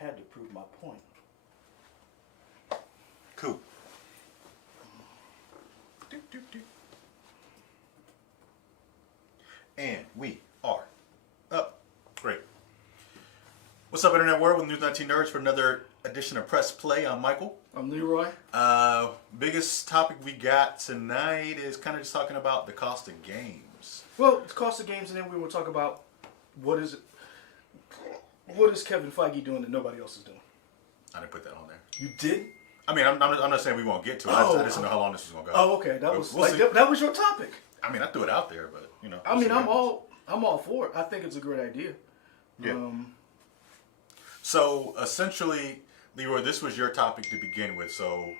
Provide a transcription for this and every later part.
I had to prove my point. Cool. Do. And we are up. Great. What's up, Internet World? With News 19 Nerds for another edition of Press Play. I'm Michael. I'm Leroy. Biggest topic we got tonight is kind of just talking about the cost of games. Well, it's cost of games, and then we will talk about what is Kevin Feige doing that nobody else is doing. I didn't put that on there. You did? I mean, I'm not saying we won't get to it. I just didn't know how long this was going to go. Oh, okay. That was that was your topic. I mean, I threw it out there, but you know. I mean, I'm all for it. I think it's a great idea. Yeah. So essentially, Leroy, this was your topic to begin with. So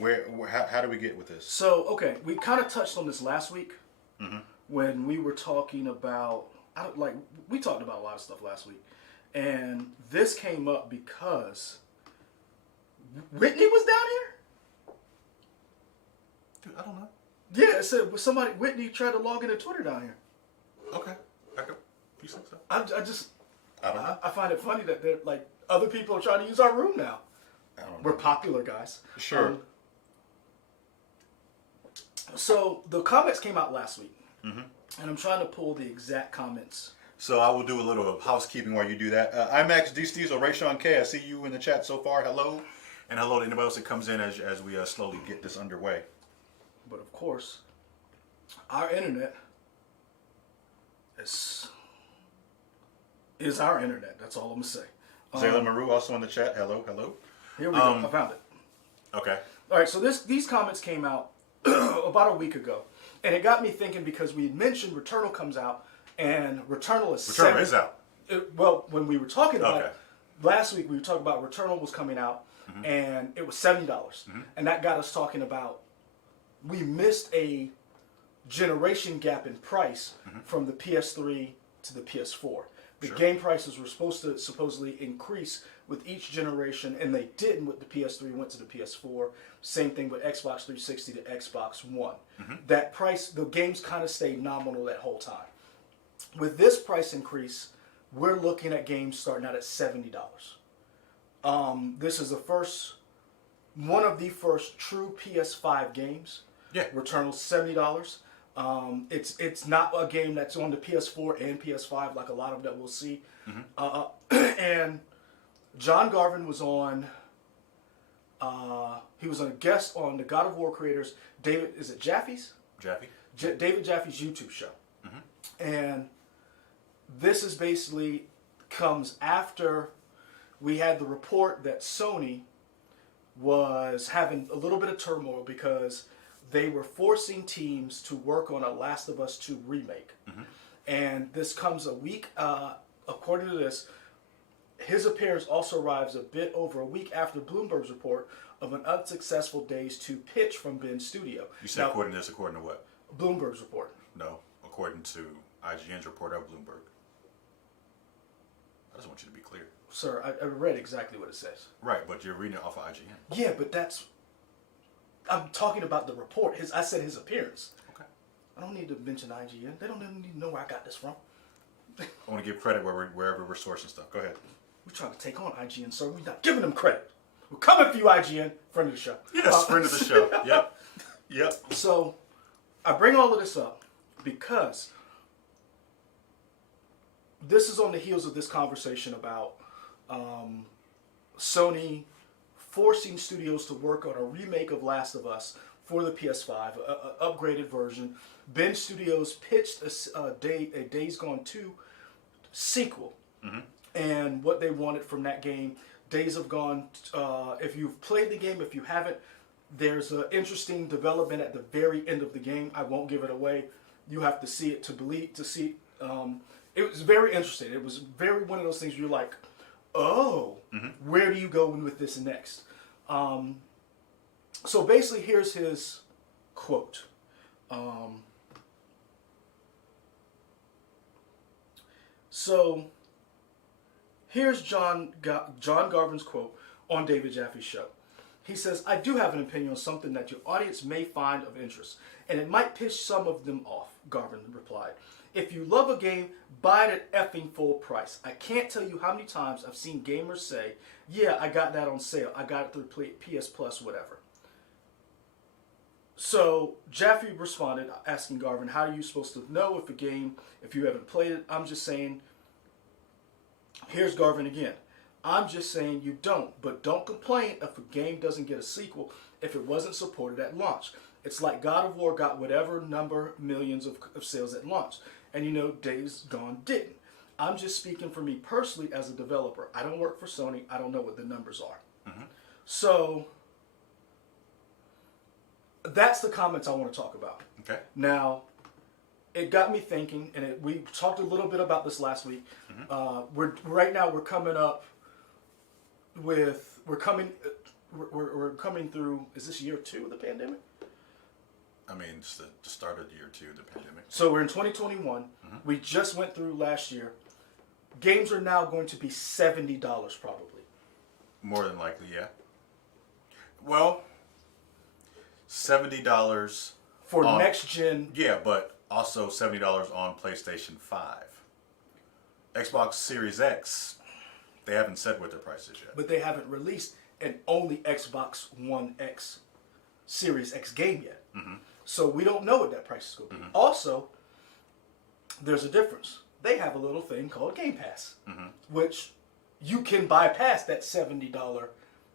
how do we get with this? So okay, we kind of touched on this last week when we were talking about we talked about a lot of stuff last week, and this came up because Whitney was down here. Dude, I don't know. Yeah, it said Whitney tried to log into Twitter down here. Okay, back up. You think so? I just I don't know. I find it funny that they're like other people are trying to use our room now. I don't know. We're popular guys. Sure. So the comments came out last week, and I'm trying to pull the exact comments. So I will do a little housekeeping while you do that. IMAX, D. Steves, or Rayshon K. I see you in the chat so far. Hello. And hello to anybody else that comes in as we slowly get this underway. But of course, our internet is our internet. That's all I'm going to say. Zayla Maru also in the chat. Hello. Here we go. I found it. Okay. All right, so these comments came out about a week ago. And it got me thinking because we mentioned Returnal comes out, and Returnal is out. Well, when we were talking about it, last week we were talking about Returnal was coming out, and it was $70. And that got us talking about we missed a generation gap in price from the PS3 to the PS4. The game prices were supposed to supposedly increase with each generation, and they didn't. With the PS3 went to the PS4. Same thing with Xbox 360 to Xbox One. That price, the games kind of stayed nominal that whole time. With this price increase, we're looking at games starting out at $70. This is one of the first true PS5 games. Yeah. Returnal's $70. It's not a game that's on the PS4 and PS5 like a lot of that we'll see. And John Garvin was on. He was a guest on the God of War creators. David, is it Jaffe's? David Jaffe's YouTube show. And this is basically comes after we had the report that Sony was having a little bit of turmoil because they were forcing teams to work on a Last of Us 2 remake. And this comes a week, according to this, his appearance also arrives a bit over a week after Bloomberg's report of an unsuccessful Days 2 pitch from Ben's studio. You said now, according to what? Bloomberg's report. No, according to IGN's report of Bloomberg. I just want you to be clear. Sir, I read exactly what it says. Right, but you're reading it off of IGN. Yeah, but I'm talking about the report. I said his appearance. Okay. I don't need to mention IGN. They don't even need to know where I got this from. I want to give credit wherever we're sourcing stuff. Go ahead. We're trying to take on IGN, sir. We're not giving them credit. We're coming for you, IGN. Friend of the show. Yes, friend of the show. Yep. So, I bring all of this up because this is on the heels of this conversation about Sony forcing studios to work on a remake of Last of Us for the PS5, an upgraded version. Ben Studios pitched a Days Gone 2 sequel. And what they wanted from that game, Days of Gone, if you've played the game, if you haven't, there's an interesting development at the very end of the game. I won't give it away. You have to see it to see. It was very interesting. It was very one of those things where you're like, oh, where do you go with this next? So basically, here's his quote. So here's John Garvin's quote on David Jaffe's show. He says, I do have an opinion on something that your audience may find of interest, and it might piss some of them off, Garvin replied. If you love a game, buy it at effing full price. I can't tell you how many times I've seen gamers say, yeah, I got that on sale. I got it through PS Plus, whatever. So Jaffe responded asking Garvin, how are you supposed to know if a game, if you haven't played it? I'm just saying, here's Garvin again. I'm just saying you don't, but don't complain if a game doesn't get a sequel if it wasn't supported at launch. It's like God of War got whatever number millions of sales at launch. And you know, Days Gone didn't. I'm just speaking for me personally as a developer. I don't work for Sony. I don't know what the numbers are. Mm-hmm. So that's the comments I want to talk about. Okay. Now, it got me thinking, and we talked a little bit about this last week. Mm-hmm. We're coming up with we're coming through. Is this year 2 of the pandemic? I mean, it's the start of year 2 of the pandemic. So we're in 2021. Mm-hmm. We just went through last year. Games are now going to be $70 probably. More than likely, yeah. Well, $70 for next gen. Yeah, but also $70 on PlayStation 5. Xbox Series X, they haven't said what their price is yet. But they haven't released an only Xbox One X Series X game yet. Mm-hmm. So we don't know what that price is going to be. Mm-hmm. Also, there's a difference. They have a little thing called Game Pass, mm-hmm. which you can bypass that $70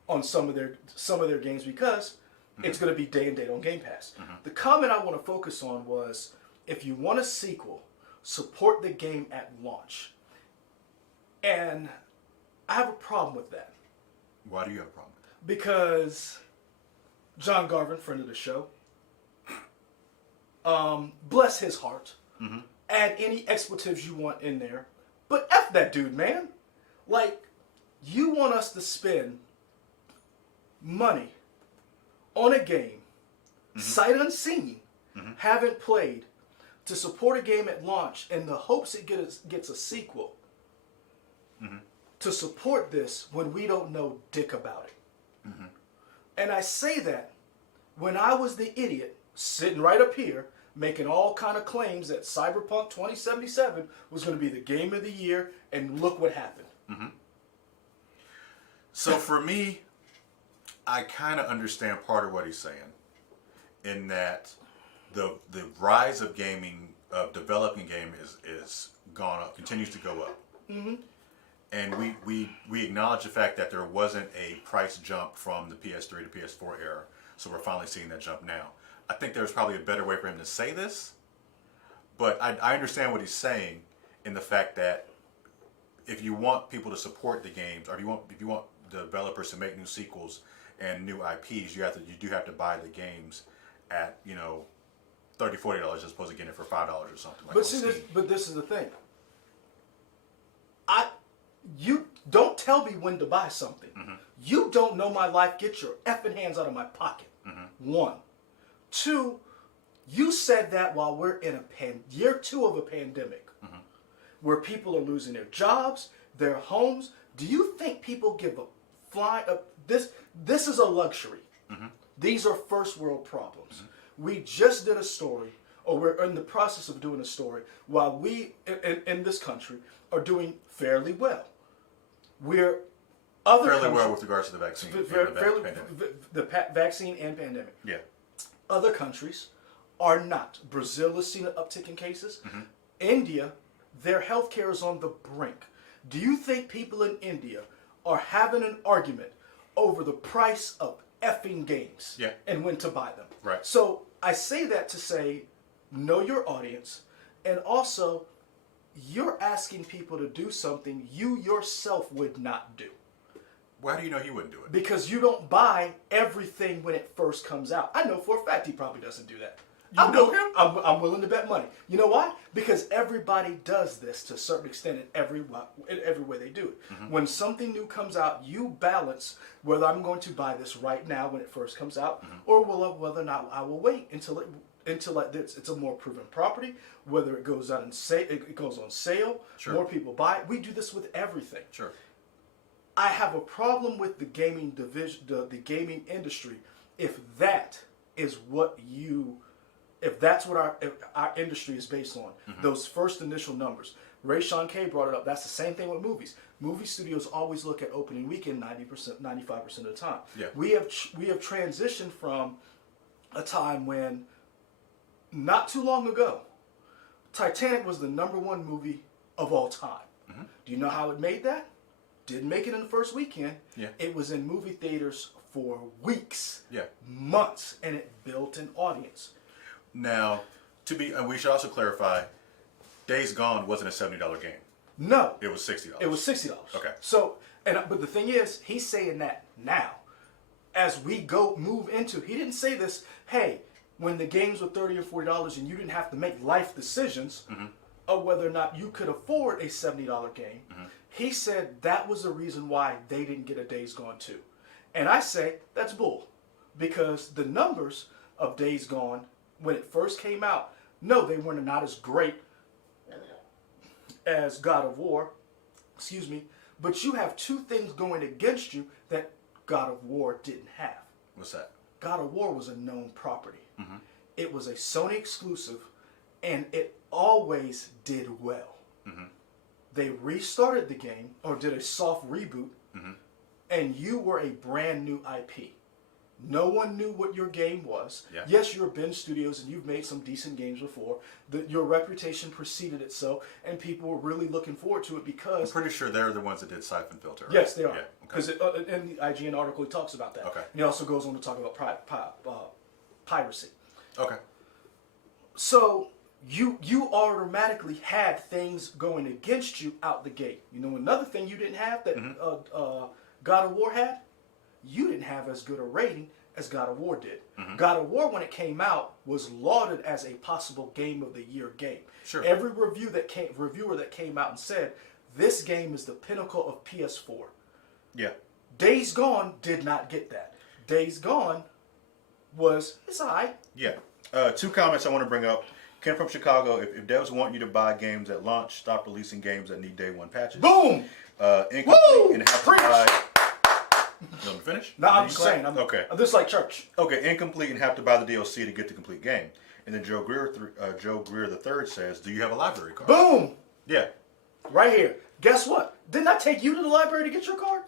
on some of their games because mm-hmm. it's going to be day and date on Game Pass. Mm-hmm. The comment I want to focus on was, if you want a sequel, support the game at launch. And I have a problem with that. Why do you have a problem? Because John Garvin, friend of the show, bless his heart, mm-hmm. add any expletives you want in there, but F that dude, man. Like, you want us to spend money on a game, mm-hmm. sight unseen, mm-hmm. haven't played, to support a game at launch in the hopes it gets a sequel, mm-hmm. to support this when we don't know dick about it. Mm-hmm. And I say that when I was the idiot sitting right up here making all kind of claims that Cyberpunk 2077 was going to be the game of the year, and look what happened. Mm-hmm. So for me, I kind of understand part of what he's saying, in that the rise of gaming, of developing game is gone up, continues to go up. Mm-hmm. And we acknowledge the fact that there wasn't a price jump from the PS3 to PS4 era, so we're finally seeing that jump now. I think there's probably a better way for him to say this, but I understand what he's saying in the fact that if you want people to support the games, or if you want developers to make new sequels and new IPs, you do have to buy the games at $30-$40 as opposed to getting it for $5 or something. But this is the thing. You don't tell me when to buy something. Mm-hmm. You don't know my life. Get your effing hands out of my pocket. Mm-hmm. 1. 2, you said that while we're in year 2 of a pandemic, mm-hmm. where people are losing their jobs, their homes. Do you think people give a fly? This is a luxury. Mm-hmm. These are first world problems. Mm-hmm. We just did a story, or we're in the process of doing a story, while we in this country are doing fairly well. We're fairly well with regards to the vaccine. The vaccine and pandemic. Yeah. Other countries are not. Brazil has seen an uptick in cases. Mm-hmm. India, their healthcare is on the brink. Do you think people in India are having an argument over the price of effing games and when to buy them? Right. So I say that to say, know your audience, and also you're asking people to do something you yourself would not do. Why do you know he wouldn't do it? Because you don't buy everything when it first comes out. I know for a fact he probably doesn't do that. You know him? I'm willing to bet money. You know why? Because everybody does this to a certain extent in every way they do it. Mm-hmm. When something new comes out, you balance whether I'm going to buy this right now when it first comes out, mm-hmm. or whether or not I will wait until it's a more proven property, whether it goes out and it goes on sale, sure. more people buy it. We do this with everything. Sure. I have a problem with the gaming division, the gaming industry, if that is what you if that's what if our industry is based on, those first initial numbers. Ray Sean K brought it up. That's the same thing with movies. Movie studios always look at opening weekend 90%, 95% of the time. Yeah. We have transitioned from a time when, not too long ago, Titanic was the #1 movie of all time. Do you know how it made that? Didn't make it in the first weekend. Yeah. It was in movie theaters for weeks, Yeah. months, and it built an audience. Now, and we should also clarify, Days Gone wasn't a $70 game. No. It was $60. It was $60. Okay. So, but the thing is, he's saying that now. As we move into, he didn't say this, hey, when the games were $30 or $40 and you didn't have to make life decisions of whether or not you could afford a $70 game. He said that was the reason why they didn't get a Days Gone 2. And I say, that's bull. Because the numbers of Days Gone, when it first came out, no, they were not as great as God of War, but you have two things going against you that God of War didn't have. What's that? God of War was a known property. It was a Sony exclusive, and it always did well. They restarted the game, or did a soft reboot, and you were a brand new IP. No one knew what your game was. Yeah. Yes, you're Ben Studios and you've made some decent games before. Your reputation preceded it so, and people were really looking forward to it because... I'm pretty sure they're the ones that did Siphon Filter, right? Yes, they are. Yeah, Because in the IGN article, he talks about that. Okay. And he also goes on to talk about piracy. Okay. So you automatically had things going against you out the gate. You know, another thing you didn't have that God of War had? You didn't have as good a rating as God of War did. God of War, when it came out, was lauded as a possible Game of the Year game. Sure. Every reviewer that came out and said, this game is the pinnacle of PS4. Yeah. Days Gone did not get that. Days Gone it's all right. Yeah. Two comments I want to bring up. Ken from Chicago, if devs want you to buy games at launch, stop releasing games that need day one patches. Boom! Incomplete Woo! and have to Preach! buy... You want me to finish? No, I'm You just clap? saying. Okay. This is like church. Okay, incomplete and have to buy the DLC to get the complete game. And then Joe Greer the third says, Do you have a library card? Boom! yeah, Right here. Guess what? Didn't I take you to the library to get your card?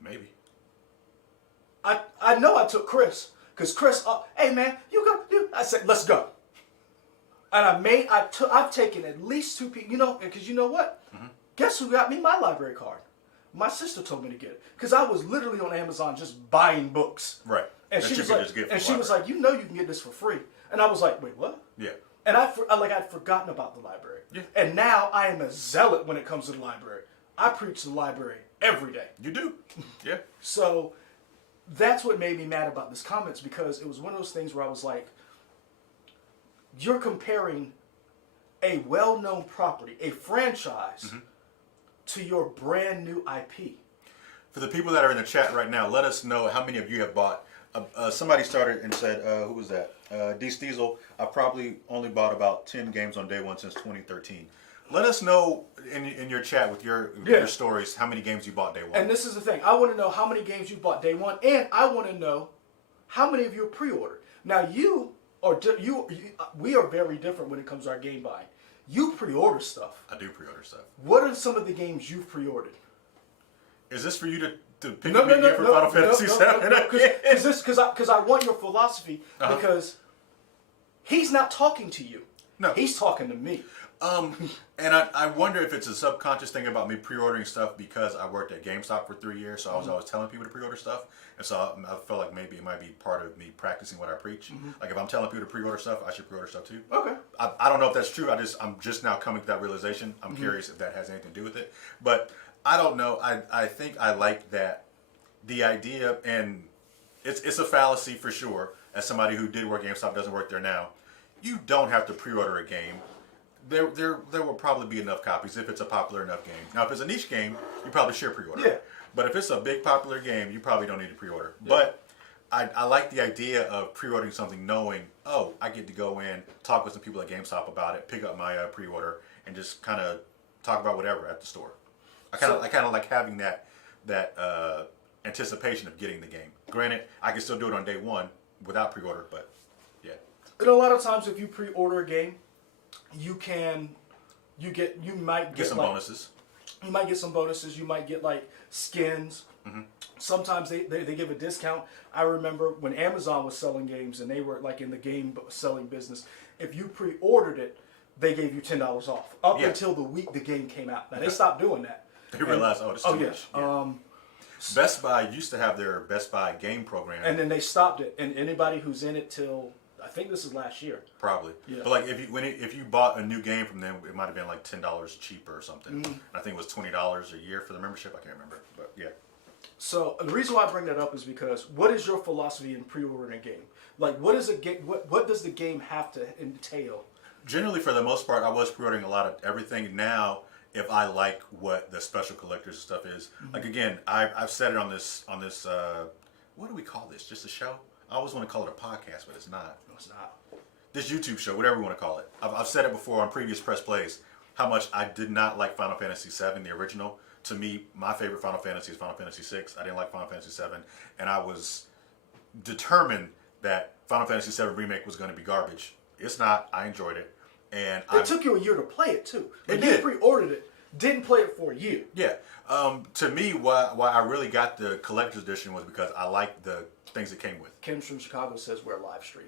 Maybe. I know I took Chris. Because Chris, hey man, I said, let's go. And I've taken at least 2 people, because you know what? Guess who got me my library card? My sister told me to get it. Because I was literally on Amazon just buying books. Right. And she was like, you can get this for free. And I was like, wait, what? Yeah. And I'd forgotten about the library. Yeah. And now I am a zealot when it comes to the library. I preach the library every day. You do. Yeah. So that's what made me mad about this comments, because it was one of those things where I was like, you're comparing a well-known property, a franchise, to your brand new IP. For the people that are in the chat right now, let us know how many of you have bought. somebody started and said, who was that? D. Steezel, I probably only bought about 10 games on day one since 2013. Let us know in your chat with your stories how many games you bought day one. And this is the thing. I want to know how many games you bought day one, and I want to know how many of you pre-ordered. Now, we are very different when it comes to our game buying. You pre-order stuff. I do pre-order stuff. What are some of the games you've pre-ordered? Is this for you to pick No, me again for Final Fantasy VII? Because I want your philosophy, because he's not talking to you. No. He's talking to me. And I wonder if it's a subconscious thing about me pre-ordering stuff because I worked at GameStop for 3 years, so I was always telling people to pre-order stuff, and so I felt like maybe it might be part of me practicing what I preach. Like if I'm telling people to pre-order stuff, I should pre-order stuff too. Okay. I don't know if that's true. I'm just now coming to that realization. I'm curious if that has anything to do with it, but I don't know. I think I like that the idea, and it's a fallacy for sure. As somebody who did work at GameStop, doesn't work there now, you don't have to pre-order a game. There will probably be enough copies if it's a popular enough game. Now, if it's a niche game, you probably should pre-order. Yeah. But if it's a big popular game, you probably don't need to pre-order. Yeah. But I like the idea of pre-ordering something, knowing, oh, I get to go in, talk with some people at GameStop about it, pick up my pre-order, and just kind of talk about whatever at the store. I kind of like having that anticipation of getting the game. Granted, I can still do it on day one without pre-order, but yeah. And a lot of times, if you pre-order a game, you might get some like, bonuses. You might get some bonuses. You might get like skins. Sometimes they give a discount. I remember when Amazon was selling games and they were like in the game selling business. If you pre-ordered it, they gave you $10 off up until the week the game came out. Now they stopped doing that. They realized, it's too much. Yeah. Best Buy used to have their Best Buy game program, and then they stopped it. And anybody who's in it till I think this is last year. Probably. Yeah. But like if you bought a new game from them, it might have been like $10 cheaper or something. I think it was $20 a year for the membership. I can't remember, but yeah. So the reason why I bring that up is because what is your philosophy in pre-ordering a game? Like, what is a game? What does the game have to entail? Generally, for the most part, I was pre-ordering a lot of everything. Now, if I like what the special collectors stuff is, like again, I've said it on this what do we call this? Just a show? I always want to call it a podcast, but it's not. No, it's not. This YouTube show, whatever you want to call it. I've said it before on previous press plays, how much I did not like Final Fantasy VII, the original. To me, my favorite Final Fantasy is Final Fantasy VI. I didn't like Final Fantasy VII, and I was determined that Final Fantasy VII Remake was going to be garbage. It's not. I enjoyed it. And It took you a year to play it, too. It When you did. pre-ordered it, didn't play it for a year. Yeah. To me, why I really got the collector's edition was because I liked the things it came with. Kim from Chicago says we're a live stream.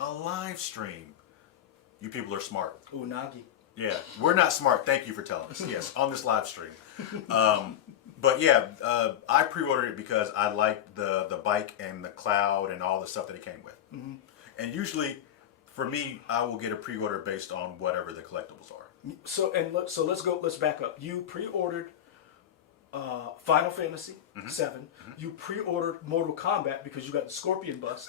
A live stream. You people are smart. Unagi. Yeah, we're not smart. Thank you for telling us. Yes, on this live stream. But yeah, I pre-ordered it because I liked the bike and the cloud and all the stuff that it came with. And usually, for me, I will get a pre-order based on whatever the collectibles are. So let's back up. You pre-ordered Final Fantasy VII. You pre-ordered Mortal Kombat because you got the Scorpion bust.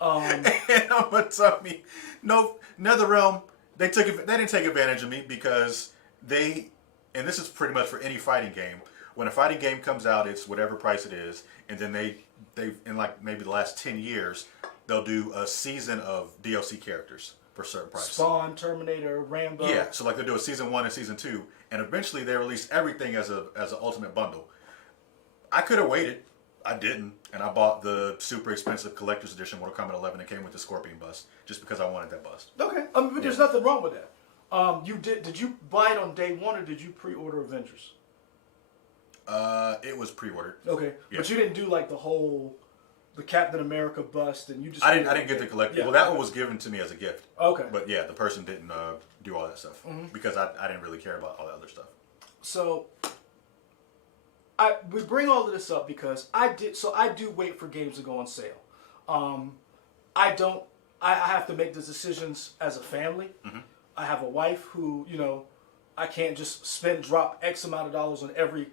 And I'm gonna tell me, no, NetherRealm, they didn't take advantage of me because and this is pretty much for any fighting game. When a fighting game comes out, it's whatever price it is, and then they in like maybe the last 10 years, they'll do a season of DLC characters for a certain price. Spawn, Terminator, Rambo. Yeah, so like they do a season 1 and season 2, and eventually they release everything as an ultimate bundle. I could have waited. I didn't, and I bought the super expensive collector's edition Mortal Kombat 11 that came with the Scorpion bust just because I wanted that bust. Okay, but there's nothing wrong with that. Did you buy it on day one or did you pre-order Avengers? It was pre-ordered. Okay, Yeah. but you didn't do like the Captain America bust, and you just. I didn't get the collector. Yeah. Well, that one was given to me as a gift. Okay. But yeah, the person didn't do all that stuff because I didn't really care about all that other stuff. So we bring all of this up because I do wait for games to go on sale. I have to make the decisions as a family. I have a wife who, I can't just drop X amount of dollars on every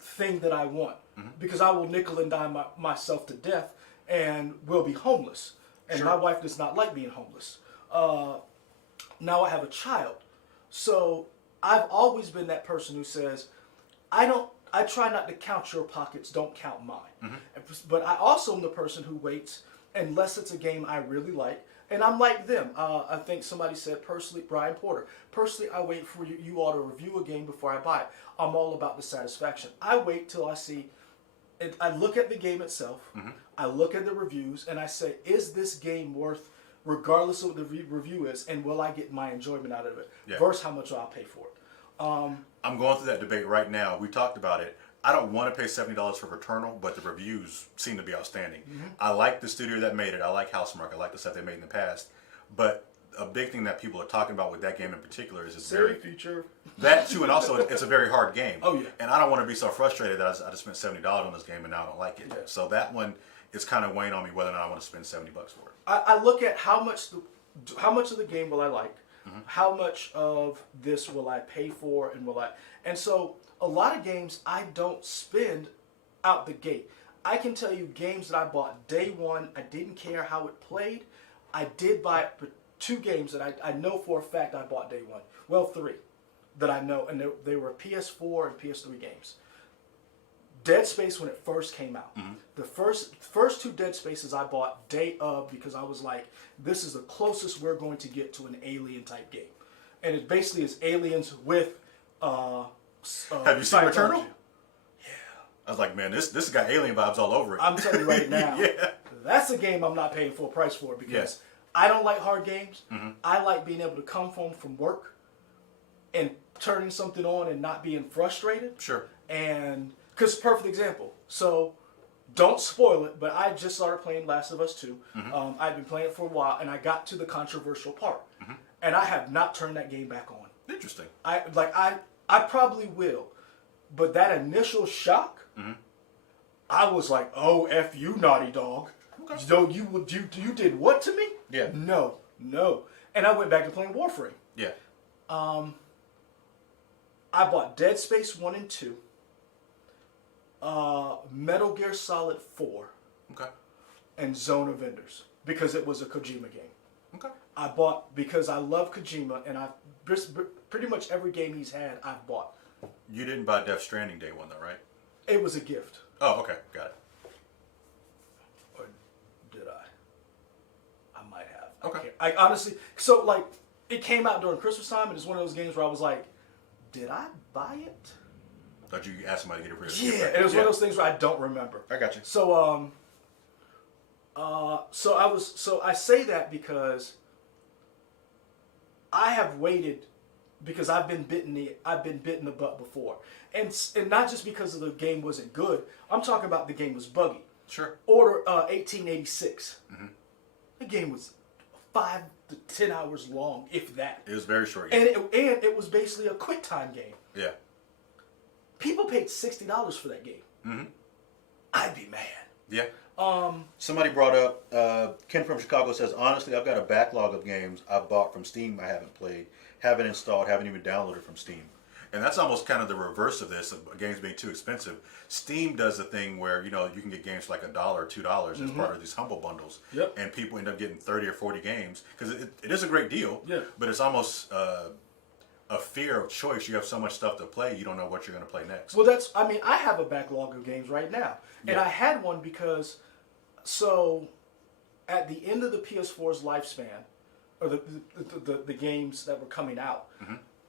thing that I want because I will nickel and dime myself to death and will be homeless. And my wife does not like being homeless. Now I have a child. So I've always been that person who says, I try not to count your pockets, don't count mine. But I also am the person who waits unless it's a game I really like. And I'm like them. I think somebody said personally, Brian Porter, personally I wait for you all to review a game before I buy it. I'm all about the satisfaction. I wait till I see it. I look at the game itself, I look at the reviews, and I say, is this game worth, regardless of what the review is, and will I get my enjoyment out of it, versus how much I'll pay for it. I'm going through that debate right now. We talked about it. I don't want to pay $70 for Returnal, but the reviews seem to be outstanding. I like the studio that made it. I like Housemarque. I like the stuff they made in the past. But a big thing that people are talking about with that game in particular is it's very feature. That too, and also it's a very hard game. Oh yeah. And I don't want to be so frustrated that I just spent $70 on this game and now I don't like it. Yeah. So that one is kind of weighing on me whether or not I want to spend $70 for it. I look at how much of the game will I like, how much of this will I pay for, and so a lot of games I don't spend out the gate. I can tell you games that I bought day one, I didn't care how it played. I did buy 2 games that I know for a fact I bought day one. Well, 3 that I know, and they were PS4 and PS3 games. Dead Space when it first came out. The first 2 Dead Spaces I bought day of because I was like, this is the closest we're going to get to an Alien type game. And it basically is aliens with Have you seen Scientology. Returnal? I was like, man, this got alien vibes all over it. I'm telling you right now, Yeah. that's a game I'm not paying full price for because Yes. I don't like hard games. I like being able to come home from work and turning something on and not being frustrated. Sure. And because perfect example. So don't spoil it, but I just started playing Last of Us 2. I've been playing it for a while, and I got to the controversial part, and I have not turned that game back on. Interesting. I probably will, but that initial shock, I was like, "Oh, f you, Naughty Dog! Okay. So you did what to me? Yeah. No, and I went back to playing Warframe. Yeah. I bought Dead Space 1 and 2, Metal Gear Solid 4, Okay. and Zone of Enders because it was a Kojima game. Okay. I bought because I love Kojima, and pretty much every game he's had, I've bought. You didn't buy Death Stranding day one though, right? It was a gift. Oh, okay. Got it. Or did I? I might have. Okay. I honestly, so like, it came out during Christmas time, and it's one of those games where I was like, did I buy it? Thought you asked somebody to get it for you. Yeah, it was one of those things where I don't remember. I got you. So so I say that because I have waited because I've been bitten the butt before, and not just because of the game wasn't good. I'm talking about the game was buggy. Sure. Order 1886. The game was 5 to 10 hours long, if that. It was very short. And it was basically a quick time game. Yeah. People paid $60 for that game. I'd be mad. Yeah. Somebody brought up, Ken from Chicago says, honestly, I've got a backlog of games I've bought from Steam I haven't played, haven't installed, haven't even downloaded from Steam. And that's almost kind of the reverse of this, of games being too expensive. Steam does the thing where, you can get games for like $1 or $2 as part of these humble bundles. Yep. And people end up getting 30 or 40 games because it is a great deal. Yeah. But it's almost a fear of choice. You have so much stuff to play, you don't know what you're going to play next. Well, I have a backlog of games right now. And Yeah. I had one because, so, at the end of the PS4's lifespan, or the games that were coming out,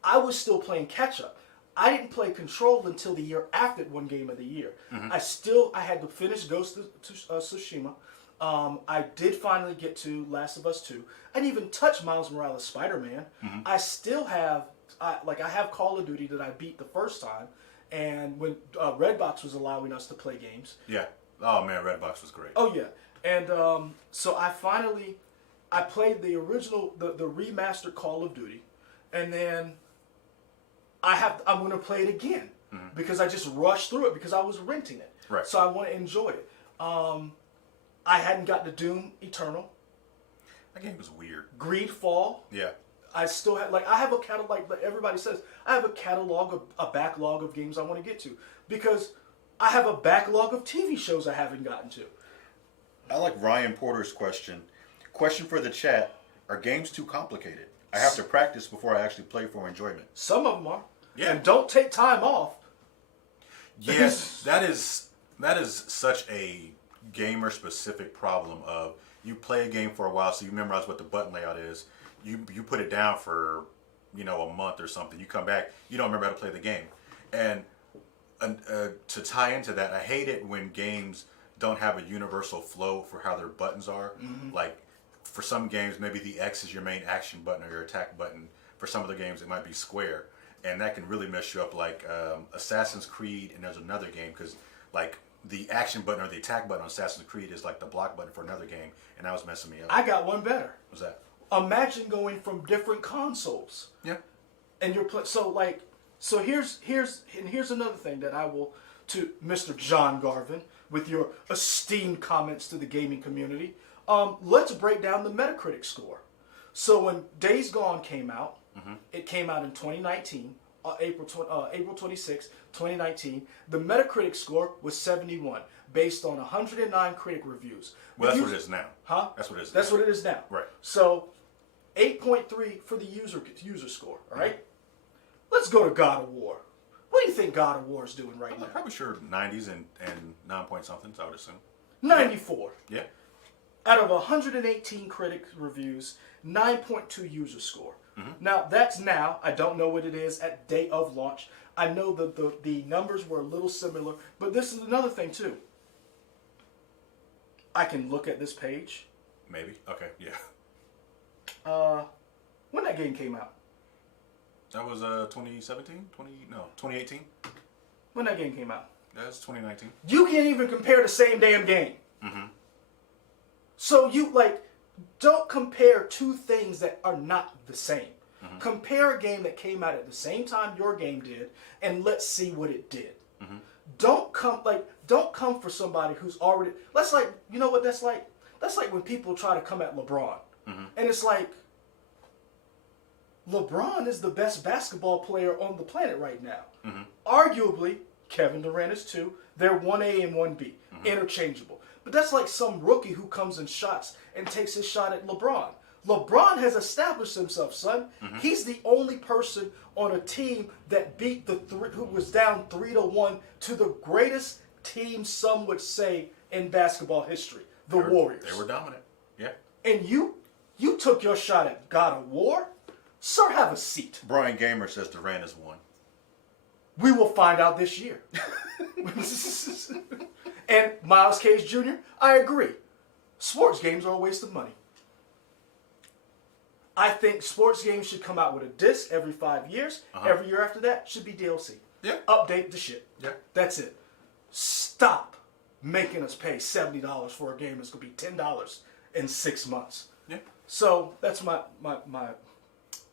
I was still playing catch-up. I didn't play Control until the year after it won Game of the Year. I had to finish Ghost of Tsushima. I did finally get to Last of Us 2. I didn't even touch Miles Morales Spider-Man. I still have, I have Call of Duty that I beat the first time, and when Redbox was allowing us to play games. Yeah. Oh man, Redbox was great. Oh yeah, and so I played the original, the remastered Call of Duty, and then I'm going to play it again because I just rushed through it because I was renting it. Right. So I want to enjoy it. I hadn't got to Doom Eternal. That game was weird. Greedfall. Yeah. I still have, I have a catalog, like everybody says, I have a backlog of games I want to get to because I have a backlog of TV shows I haven't gotten to. I like Ryan Porter's question. Question for the chat: are games too complicated? I have to practice before I actually play for enjoyment. Some of them are. Yeah. And don't take time off. Yes, that is such a gamer specific problem of you play a game for a while so you memorize what the button layout is. You put it down for a month or something. You come back, you don't remember how to play the game. And to tie into that, I hate it when games don't have a universal flow for how their buttons are. Like for some games, maybe the X is your main action button or your attack button. For some other games, it might be square, and that can really mess you up. Like Assassin's Creed, and there's another game because like the action button or the attack button on Assassin's Creed is like the block button for another game, and that was messing me up. I got one better. What's that? Imagine going from different consoles. Yeah. And you're so here's another thing that I will, to Mr. John Garvin, with your esteemed comments to the gaming community. Let's break down the Metacritic score. So when Days Gone came out, it came out in 2019, April 26, 2019. The Metacritic score was 71, based on 109 critic reviews. Well, that's what it is now. Huh? That's what it is. That's what it is now. Right. So 8.3 for the user score. All right. Let's go to God of War. What do you think God of War is doing right I'm now? probably sure 90s and 9 point something, I would assume. 94. Yeah. Out of 118 critic reviews, 9.2 user score. Now, that's now. I don't know what it is at date of launch. I know that the numbers were a little similar, but this is another thing, too. I can look at this page. Maybe. Okay. Yeah. When that game came out? That was 2017. 2018. When that game came out? That's 2019. You can't even compare the same damn game. Mm-hmm. So you don't compare two things that are not the same. Mm-hmm. Compare a game that came out at the same time your game did, and let's see what it did. Mm-hmm. Don't come for somebody who's already. That's like, you know what that's like. That's like when people try to come at LeBron, and it's like, LeBron is the best basketball player on the planet right now. Mm-hmm. Arguably, Kevin Durant is too. They're 1A and 1B, interchangeable. But that's like some rookie who comes in shots and takes his shot at LeBron. LeBron has established himself, son. Mm-hmm. He's the only person on a team that beat who was down 3-1 to the greatest team, some would say, in basketball history, the Warriors. They were dominant. Yeah. And you took your shot at God of War? Sir, have a seat. Brian Gamer says Durant is one. We will find out this year. And Miles Cage Jr., I agree. Sports games are a waste of money. I think sports games should come out with a disc every 5 years. Every year after that should be DLC. Yeah. Update the shit. Yeah. That's it. Stop making us pay $70 for a game that's going to be $10 in 6 months. Yeah. So that's my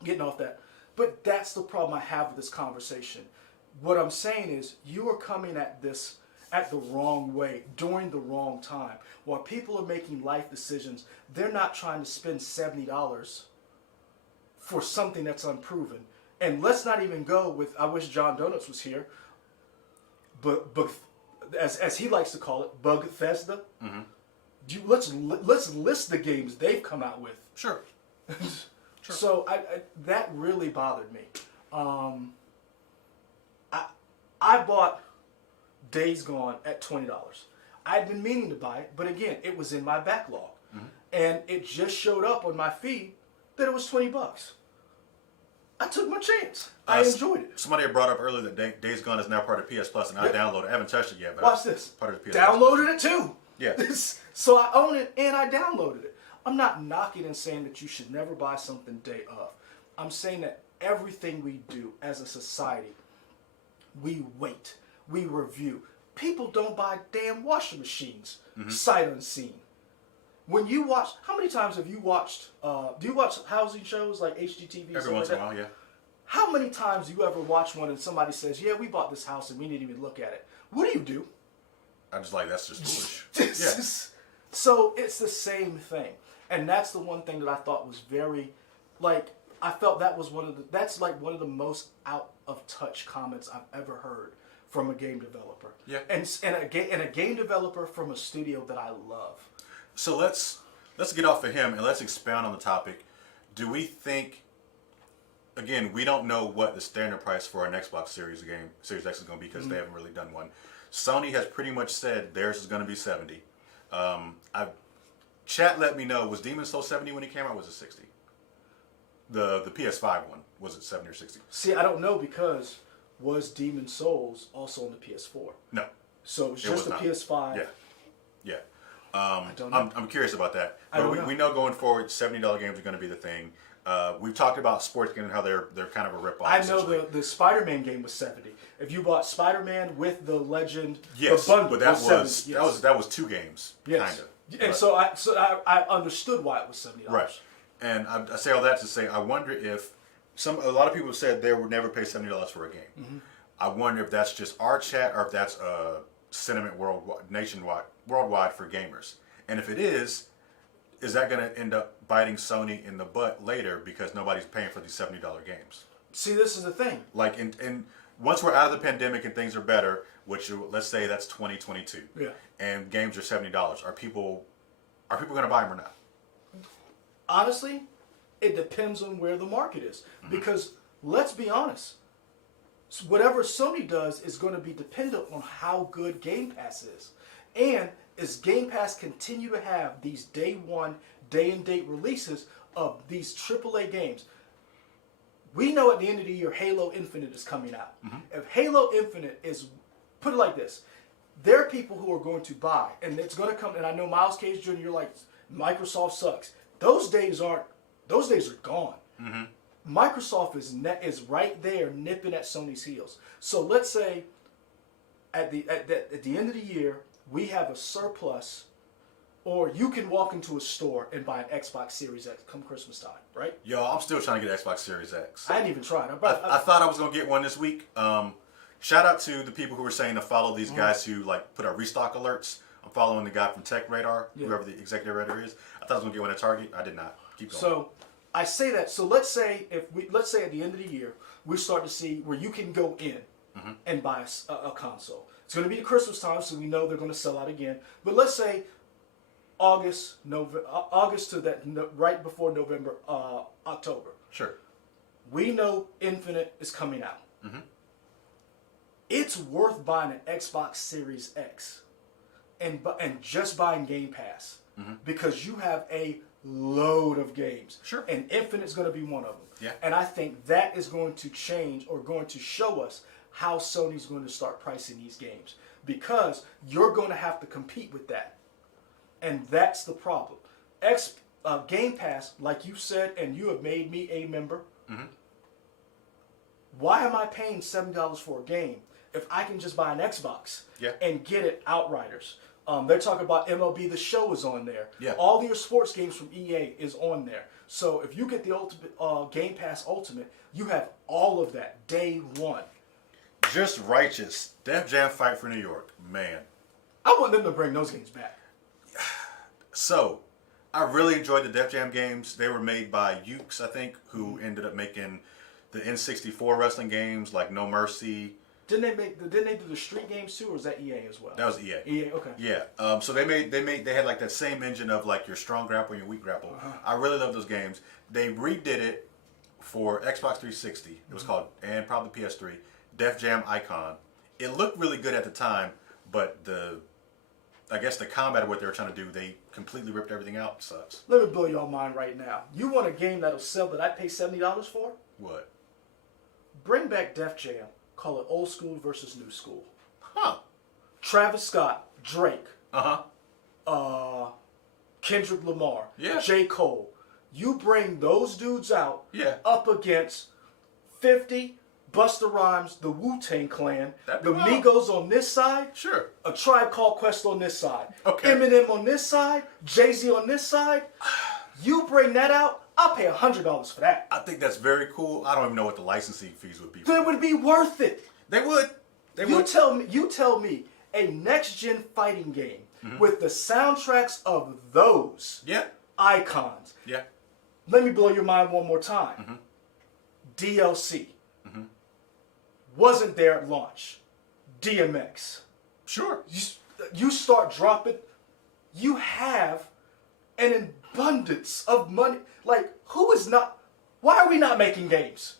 getting off that. But that's the problem I have with this conversation. What I'm saying is you are coming at this at the wrong way during the wrong time. While people are making life decisions, they're not trying to spend $70 for something that's unproven. And let's not even go with, I wish John Donuts was here, but as he likes to call it, Bugthesda. Mm-hmm. Let's list the games they've come out with. Sure. Sure. So that really bothered me. I bought Days Gone at $20. I'd been meaning to buy it, but again, it was in my backlog. Mm-hmm. And it just showed up on my feed that it was $20. I took my chance. I enjoyed it. Somebody had brought up earlier that Days Gone is now part of PS Plus, and I downloaded it. I haven't touched it yet, but watch this. Part of the PS downloaded it too. Yeah. So I own it and I downloaded it. I'm not knocking and saying that you should never buy something day of. I'm saying that everything we do as a society, we wait, we review. People don't buy damn washing machines, sight unseen. When you watch, how many times have you watched, do you watch housing shows like HGTV? Every once in a while, yeah. How many times do you ever watch one and somebody says, yeah, we bought this house and we didn't even look at it? What do? I'm just like, that's just foolish. Yeah. So it's the same thing. And that's the one thing that I thought was very, I felt that was that's one of the most out of touch comments I've ever heard from a game developer. Yeah. And a game developer from a studio that I love. So let's get off of him and let's expound on the topic. Do we think, again, we don't know what the standard price for an Xbox Series X is going to be because they haven't really done one. Sony has pretty much said theirs is going to be $70. Chat let me know, was Demon's Souls 70 when it came out, or was it 60? The PS5 one, was it 70 or 60? See, I don't know because was Demon's Souls also on the PS4? No. So it's just the PS5? Yeah. Yeah. I don't know. I'm curious about that. But we know going forward, $70 games are going to be the thing. We've talked about sports games and how they're kind of a ripoff. I know the Spider-Man game was 70. If you bought Spider-Man with the Legend, yes, the bundle but that was 70, yes. that was 2 games, yes. kind of. And so I understood why it was $70. Right. And I say all that to say, I wonder if a lot of people said they would never pay $70 for a game. Mm-hmm. I wonder if that's just our chat or if that's a sentiment worldwide for gamers. And if it is that going to end up biting Sony in the butt later because nobody's paying for these $70 games? See, this is the thing. Like, and once we're out of the pandemic and things are better, which let's say that's 2022, yeah, and games are $70, are people going to buy them or not? Honestly, it depends on where the market is. Mm-hmm. Because let's be honest, whatever Sony does is going to be dependent on how good Game Pass is. And as Game Pass continue to have these day one, day and date releases of these AAA games, we know at the end of the year Halo Infinite is coming out. Mm-hmm. If Halo Infinite is, put it like this, there are people who are going to buy, and it's going to come. And I know Miles Cage Jr. You're like, Microsoft sucks. Those days are gone. Microsoft is right there nipping at Sony's heels. So let's say at the end of the year we have a surplus, or you can walk into a store and buy an Xbox Series X come Christmas time, right? Yo, I'm still trying to get Xbox Series X. I hadn't even tried. I thought I was gonna get one this week. Shout out to the people who were saying to follow these guys who like put out restock alerts. I'm following the guy from Tech Radar, whoever the executive editor is. I thought I was gonna get one at Target. I did not. Keep going. So I say that. So let's say at the end of the year we start to see where you can go in and buy a console. It's going to be the Christmas time, so we know they're going to sell out again. But let's say August to that right before November, October. Sure. We know Infinite is coming out. It's worth buying an Xbox Series X and just buying Game Pass because you have a load of games. Sure. And Infinite's going to be one of them. Yeah. And I think that is going to change or going to show us how Sony's going to start pricing these games, because you're going to have to compete with that. And that's the problem. Game Pass, like you said, and you have made me a member. Why am I paying $7 for a game if I can just buy an Xbox and get it Outriders? They're talking about MLB The Show is on there. Yeah. All your sports games from EA is on there. So if you get the ultimate Game Pass Ultimate, you have all of that day one. Just righteous. Def Jam Fight for New York, man. I want them to bring those games back. So, I really enjoyed the Def Jam games. They were made by Ukes, I think, who ended up making the N64 wrestling games like No Mercy. Didn't they do the street games too, or was that EA as well? That was EA. EA, okay. Yeah. So they had like that same engine of like your strong grapple and your weak grapple. I really love those games. They redid it for Xbox 360. It was called, and probably PS3, Def Jam Icon. It looked really good at the time, but I guess the combat of what they were trying to do, they completely ripped everything out. It sucks. Let me blow your mind right now. You want a game that'll sell that I pay $70 for? What? Bring back Def Jam. Call it old school versus new school. Huh. Travis Scott, Drake, Kendrick Lamar, J. Cole. You bring those dudes out up against 50, Busta Rhymes, the Wu-Tang Clan, the Migos on this side, a Tribe Called Quest on this side, Eminem on this side, Jay-Z on this side. You bring that out, I'll pay $100 for that. I think that's very cool. I don't even know what the licensing fees would be. It would be worth it. They would. You tell me a next-gen fighting game with the soundtracks of those icons. Yeah. Let me blow your mind one more time. DLC. Wasn't there at launch. DMX. Sure. You start dropping. You have an abundance of money. Like, why are we not making games?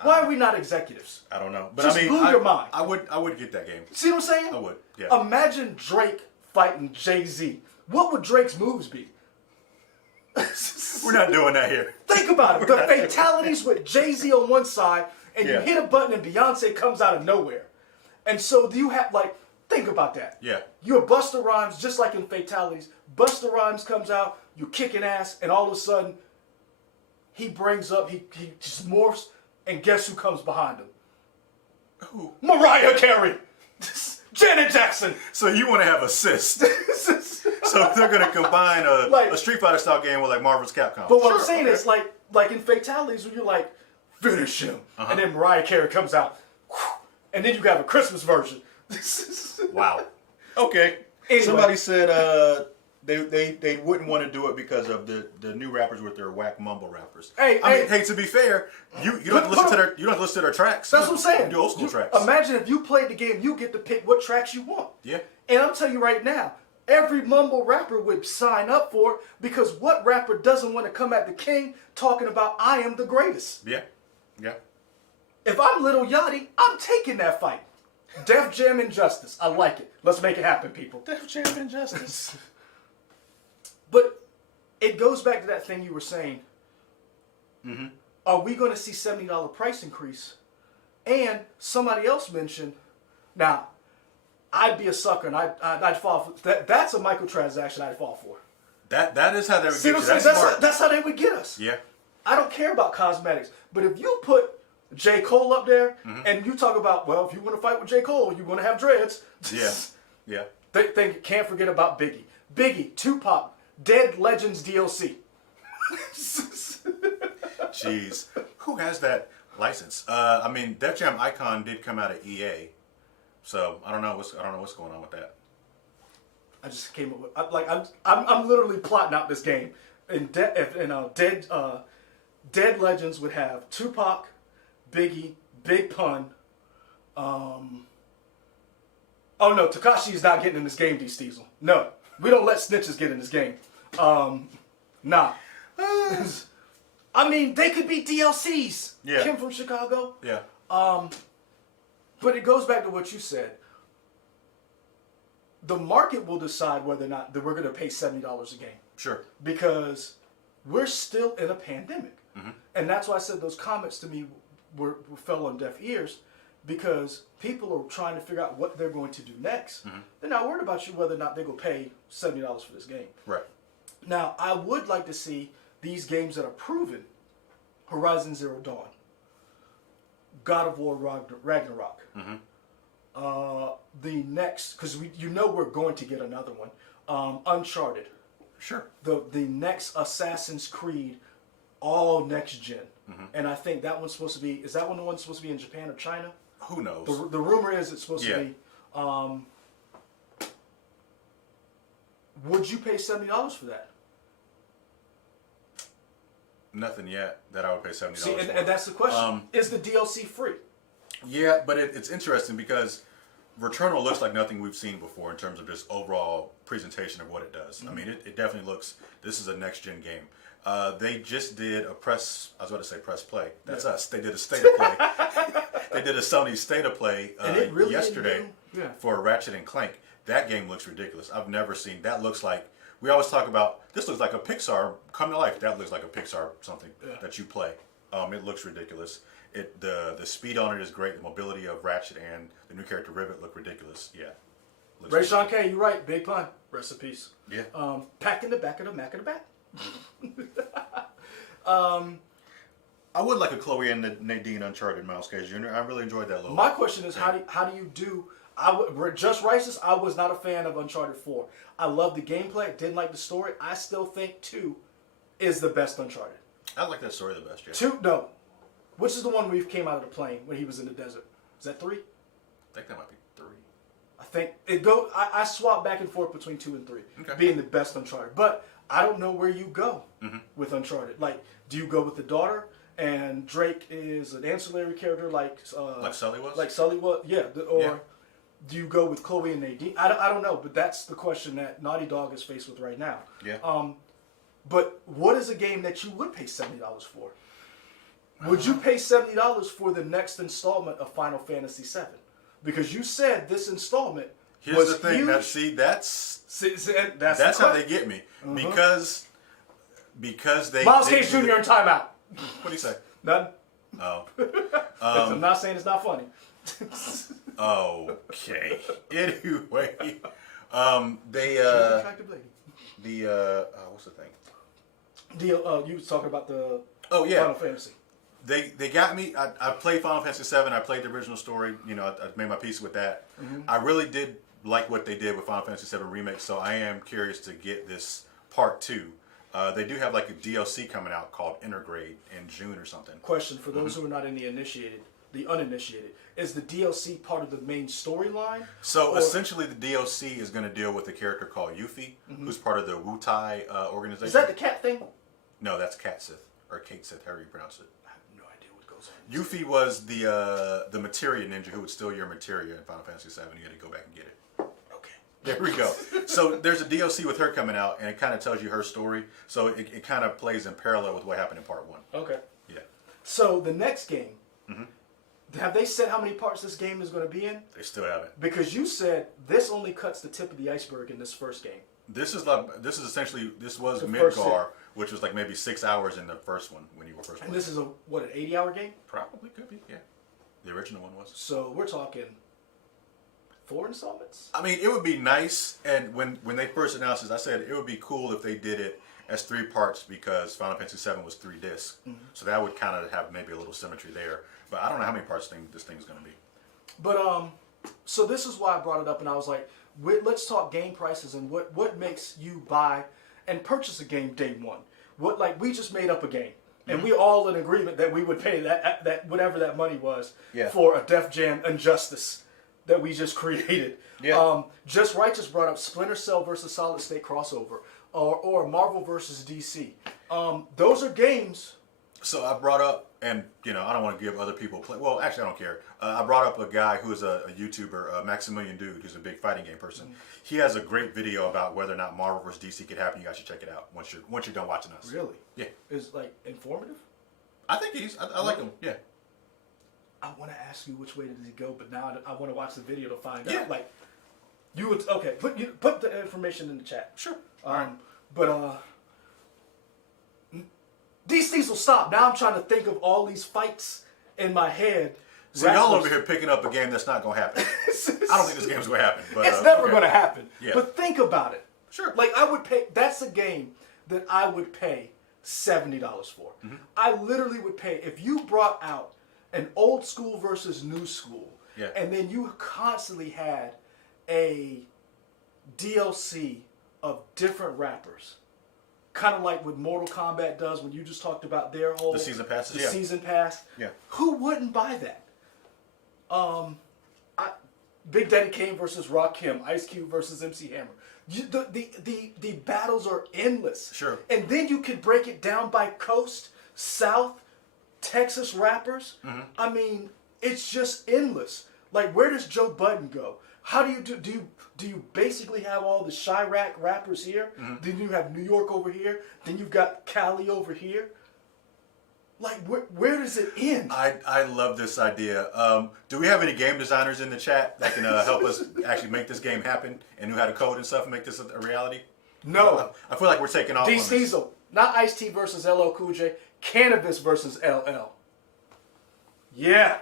Why are we not executives? I don't know. But Just I mean, blew your mind. I would get that game. See what I'm saying? I would, yeah. Imagine Drake fighting Jay-Z. What would Drake's moves be? We're not doing that here. Think about it. The fatalities with Jay-Z on one side, and you hit a button and Beyonce comes out of nowhere. And so do you have, think about that. Yeah. You're Busta Rhymes, just like in Fatalities. Busta Rhymes comes out, you're kicking ass, and all of a sudden, he brings up, he just morphs, and guess who comes behind him? Who? Mariah Carey! Janet Jackson! So you want to have assists. So they're going to combine a Street Fighter style game with like Marvel's Capcom. But what I'm saying is, like in Fatalities, when you're like, finish him, and then Mariah Carey comes out, and then you have a Christmas version. Wow. Okay. Anyway. Somebody said they wouldn't want to do it because of the new rappers with their whack mumble rappers. Hey, to be fair, you don't have to listen to their tracks. That's what I'm saying. You do old school tracks. Imagine if you played the game, you get to pick what tracks you want. Yeah. And I'm telling you right now, every mumble rapper would sign up for it, because what rapper doesn't want to come at the king talking about I am the greatest? Yeah. Yeah. If I'm Lil Yachty, I'm taking that fight. Def Jam Injustice. I like it. Let's make it happen, people. Def Jam Injustice. But it goes back to that thing you were saying. Are we going to see $70 price increase? And somebody else mentioned, now, I'd be a sucker and I'd fall for that. That's a microtransaction I'd fall for. That is how they would See get what you. I'm That's saying? smart. That's how they would get us. Yeah. I don't care about cosmetics, but if you put J. Cole up there and you talk about, well, if you want to fight with J. Cole, you're going to have dreads. Yeah. Yeah. They can't forget about Biggie. Biggie, Tupac, Dead Legends DLC. Jeez, who has that license? I mean, Def Jam Icon did come out of EA, so I don't know what's going on with that. I just came up with I'm literally plotting out this game. Dead Legends would have Tupac, Biggie, Big Pun. Oh no, Tekashi is not getting in this game, D. Steezel. No, we don't let snitches get in this game. Nah. I mean, they could be DLCs. Yeah. Kim from Chicago. Yeah. But it goes back to what you said. The market will decide whether or not that we're going to pay $70 a game. Sure. Because we're still in a pandemic. And that's why I said those comments to me fell on deaf ears, because people are trying to figure out what they're going to do next. They're not worried about you whether or not they're going to pay $70 for this game. Right. Now, I would like to see these games that are proven: Horizon Zero Dawn, God of War Ragnarok, the next, because we're going to get another one, Uncharted. Sure. The next Assassin's Creed, all next gen. And I think that one's supposed to be, is that one the one supposed to be in Japan or China? Who knows? The rumor is it's supposed to be. Would you pay $70 for that? Nothing yet that I would pay $70 See, for. and that's the question. Is the DLC free? Yeah, but it's interesting because Returnal looks like nothing we've seen before in terms of just overall presentation of what it does. I mean, it definitely looks, this is a next-gen game. They just did a press play. That's us. They did a state of play. They did a Sony state of play really yesterday for Ratchet and Clank. That game looks ridiculous. I've never seen, that looks like, we always talk about, this looks like a Pixar come to life. That looks like a Pixar something that you play. It looks ridiculous. The speed on it is great. The mobility of Ratchet and the new character Rivet look ridiculous. Yeah. Ray Sean K, you're right. Big pun. Rest in peace. Yeah. Pack in the back of the Mac of the back. I would like a Chloe and Nadine Uncharted Miles Cage Jr. I really enjoyed that little. My question is, how do you do? Just Righteous, I was not a fan of Uncharted 4. I love the gameplay. Didn't like the story. I still think 2 is the best Uncharted. I like that story the best. Yeah. 2, no. Which is the one where he came out of the plane when he was in the desert? Is that 3? I think that might be 3. I think it go. I swap back and forth between 2 and 3, being the best Uncharted. But I don't know where you go with Uncharted. Like, do you go with the daughter and Drake is an ancillary character like Sully was? Like Sully was, yeah. Do you go with Chloe and Nadine? I don't know, but that's the question that Naughty Dog is faced with right now. Yeah. But what is a game that you would pay $70 for? Would you pay $70 for the next installment of Final Fantasy VII? Because you said this installment Here's was the thing. huge. That's how they get me. Because they. Miles Cage Jr. in timeout. What do you say? Nothing. Oh. I'm not saying it's not funny. Okay. Anyway, they Attractive lady. what's the thing? You was talking about the Final Fantasy. They got me. I played Final Fantasy VII. I played the original story. You know, I made my peace with that. I really did like what they did with Final Fantasy VII Remake, so I am curious to get this part 2. They do have like a DLC coming out called Intergrade in June or something. Question for those who are not in the uninitiated. Is the DLC part of the main storyline? So essentially the DLC is going to deal with a character called Yuffie, who's part of the Wutai organization. Is that the cat thing? No, that's Cat Sith, or Kate Sith, however you pronounce it. I have no idea what goes on. Yuffie was the materia ninja who would steal your materia in Final Fantasy VII. You had to go back and get it. Okay. There we go. So there's a DLC with her coming out, and it kind of tells you her story. So it kind of plays in parallel with what happened in part 1. Okay. Yeah. So the next game, have they said how many parts this game is going to be in? They still haven't. Because you said this only cuts the tip of the iceberg in this first game. This was The Midgar, which was like maybe 6 hours in the first one when you were first playing. And this is an 80-hour game? Probably could be, yeah. The original one was. So we're talking 4 installments? I mean, it would be nice, and when they first announced this, I said it would be cool if they did it as 3 parts because Final Fantasy VII was 3 discs. Mm-hmm. So that would kind of have maybe a little symmetry there. But I don't know how many parts this thing's going to be. But so this is why I brought it up, and I was like, let's talk game prices and what makes you buy and purchase a game day one. We just made up a game, and we all in agreement that we would pay that whatever that money was for a Def Jam Injustice that we just created. Yeah. Just Righteous brought up Splinter Cell versus Solid Snake crossover, or Marvel versus DC. Those are games. So I brought up, and I don't want to give other people well, actually I don't care. I brought up a guy who's a YouTuber, Maximilian Dude, who's a big fighting game person. Mm-hmm. He has a great video about whether or not Marvel vs. DC could happen. You guys should check it out once you're done watching us. Really? Yeah. Is informative? I think I like him. Yeah. I want to ask you which way did he go, but now I want to watch the video to find out. Like, you would put the information in the chat. Sure. But these things will stop. Now I'm trying to think of all these fights in my head. So y'all over here picking up a game that's not going to happen. I don't think this game's going to happen. But, it's never going to happen. Yeah. But think about it. Sure. Like, I would pay. That's a game that I would pay $70 for. Mm-hmm. I literally would pay if you brought out an old school versus new school, and then you constantly had a DLC of different rappers. Kind of like what Mortal Kombat does when you just talked about their whole... The season passes? The season pass. Yeah. Who wouldn't buy that? Big Daddy Kane versus Rakim, Ice Cube versus MC Hammer. The battles are endless. Sure. And then you could break it down by coast, South, Texas rappers. Mm-hmm. I mean, it's just endless. Like, where does Joe Budden go? How do you do you basically have all the Chirac rappers here? Mm-hmm. Then you have New York over here. Then you've got Cali over here. Like, where does it end? I love this idea. Do we have any game designers in the chat that can help us actually make this game happen and know how to code and stuff and make this a reality? No. I feel like we're taking off. D Diesel, not Ice-T versus LL Cool J. Cannabis versus LL. Yeah.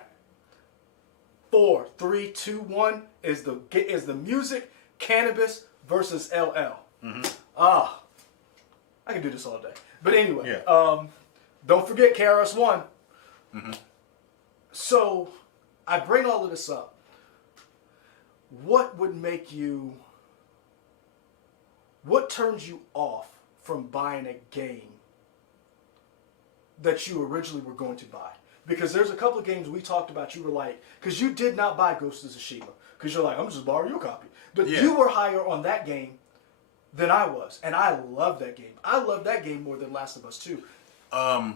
4, 3, 2, 1 is the music. Cannabis versus LL. Mm-hmm. I can do this all day. But anyway, don't forget KRS-One. Mm-hmm. So, I bring all of this up. What turns you off from buying a game that you originally were going to buy? Because there's a couple of games we talked about, you were like, because you did not buy Ghost of Tsushima. Because you're like, I'm just borrowing your copy. But you were higher on that game than I was. And I love that game. I love that game more than Last of Us 2. I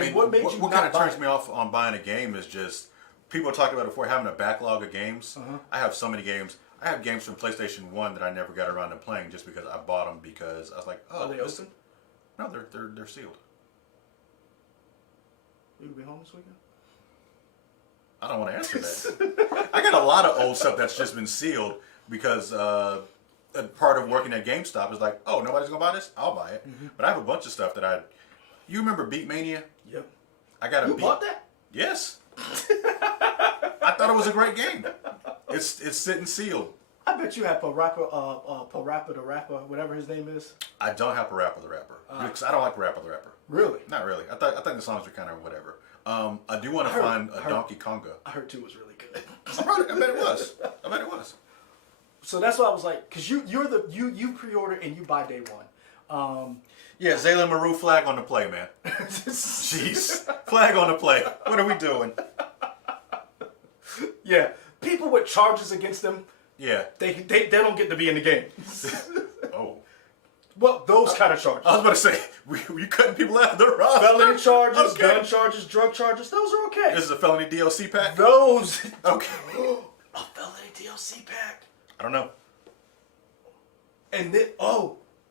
mean, what kind of turns me off on buying a game is just, people talked about it before, having a backlog of games. Uh-huh. I have so many games. I have games from PlayStation 1 that I never got around to playing just because I bought them because I was like, oh. Are they open? No, they're sealed. You gonna be home this weekend? I don't want to answer that. I got a lot of old stuff that's just been sealed because a part of working at GameStop is like, oh, nobody's going to buy this? I'll buy it. Mm-hmm. But I have a bunch of stuff that You remember Beatmania? Yep. You bought that? Yes. I thought it was a great game. It's sitting sealed. I bet you have Parappa the Rapper, whatever his name is. I don't have Parappa the Rapper. Because I don't like Parappa the Rapper. Really? Not really. I think the songs are kind of whatever. I do want to find a Donkey Konga. I heard 2 was really good. I bet it was. So that's why I was like, because you pre-order and you buy day one. Yeah, Zayla Maru, flag on the play, man. Jeez, flag on the play. What are we doing? Yeah, people with charges against them. Yeah, they don't get to be in the game. Oh. Well, those kind of charges. I was about to say, you cutting people out of the roster? Felony charges, gun charges, drug charges, those are okay. This is a felony DLC pack? Those. Okay. A felony DLC pack? I don't know. And then,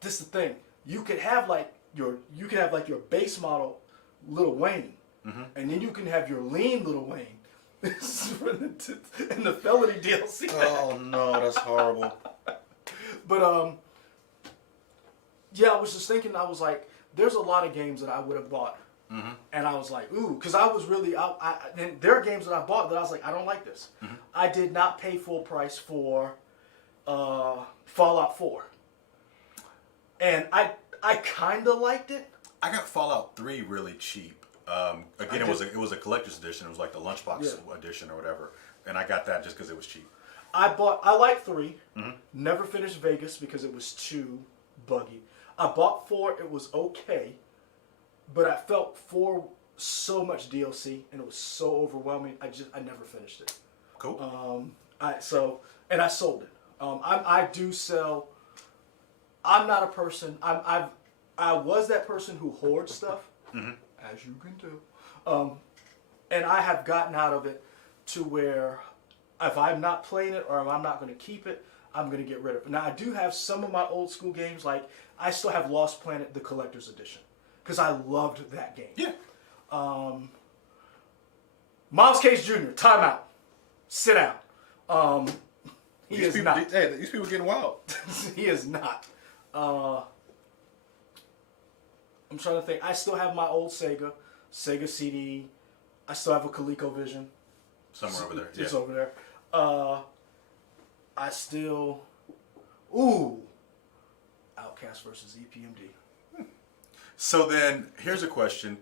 this is the thing. You could have your base model Lil Wayne, mm-hmm. and then you can have your lean Lil Wayne. And the felony DLC pack. Oh no, that's horrible. But yeah, I was just thinking, I was like, there's a lot of games that I would have bought And I was like, ooh, because I was really, and there are games that I bought that I was like, I don't like this. I did not pay full price for Fallout 4. And I kind of liked it. I got Fallout 3 really cheap. Again, it was a collector's edition. It was like the lunchbox edition or whatever. And I got that just because it was cheap. I like 3. Never finished Vegas because it was too buggy. I bought 4. It was okay. But I felt 4 so much DLC and it was so overwhelming. I never finished it. Cool. I sold it. I do sell. I'm not a person. I was that person who hoards stuff, as you can tell. And I have gotten out of it to where if I'm not playing it or if I'm not going to keep it, I'm going to get rid of it. Now I do have some of my old school games. Like I still have Lost Planet, the collector's edition. Because I loved that game. Yeah. Miles Case Jr., timeout. Sit down. He is not. Hey, these people are getting wild. He is not. I'm trying to think. I still have my old Sega CD. I still have a ColecoVision. Somewhere over there. It's over there. I still... Ooh. Outcast versus EPMD. So then, here's a question.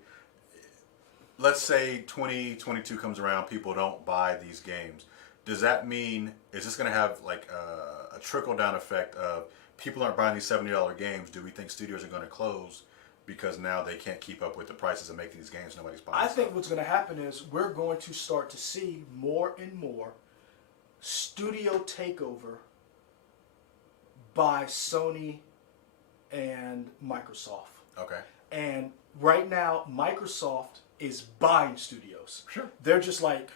Let's say 2022 comes around, people don't buy these games. Does that mean, is this going to have like a trickle-down effect of people aren't buying these $70 games? Do we think studios are going to close because now they can't keep up with the prices of making these games? Nobody's buying I think what's going to happen is we're going to start to see more and more studio takeover by Sony and Microsoft. Okay. And right now, Microsoft is buying studios. Sure. They're just like,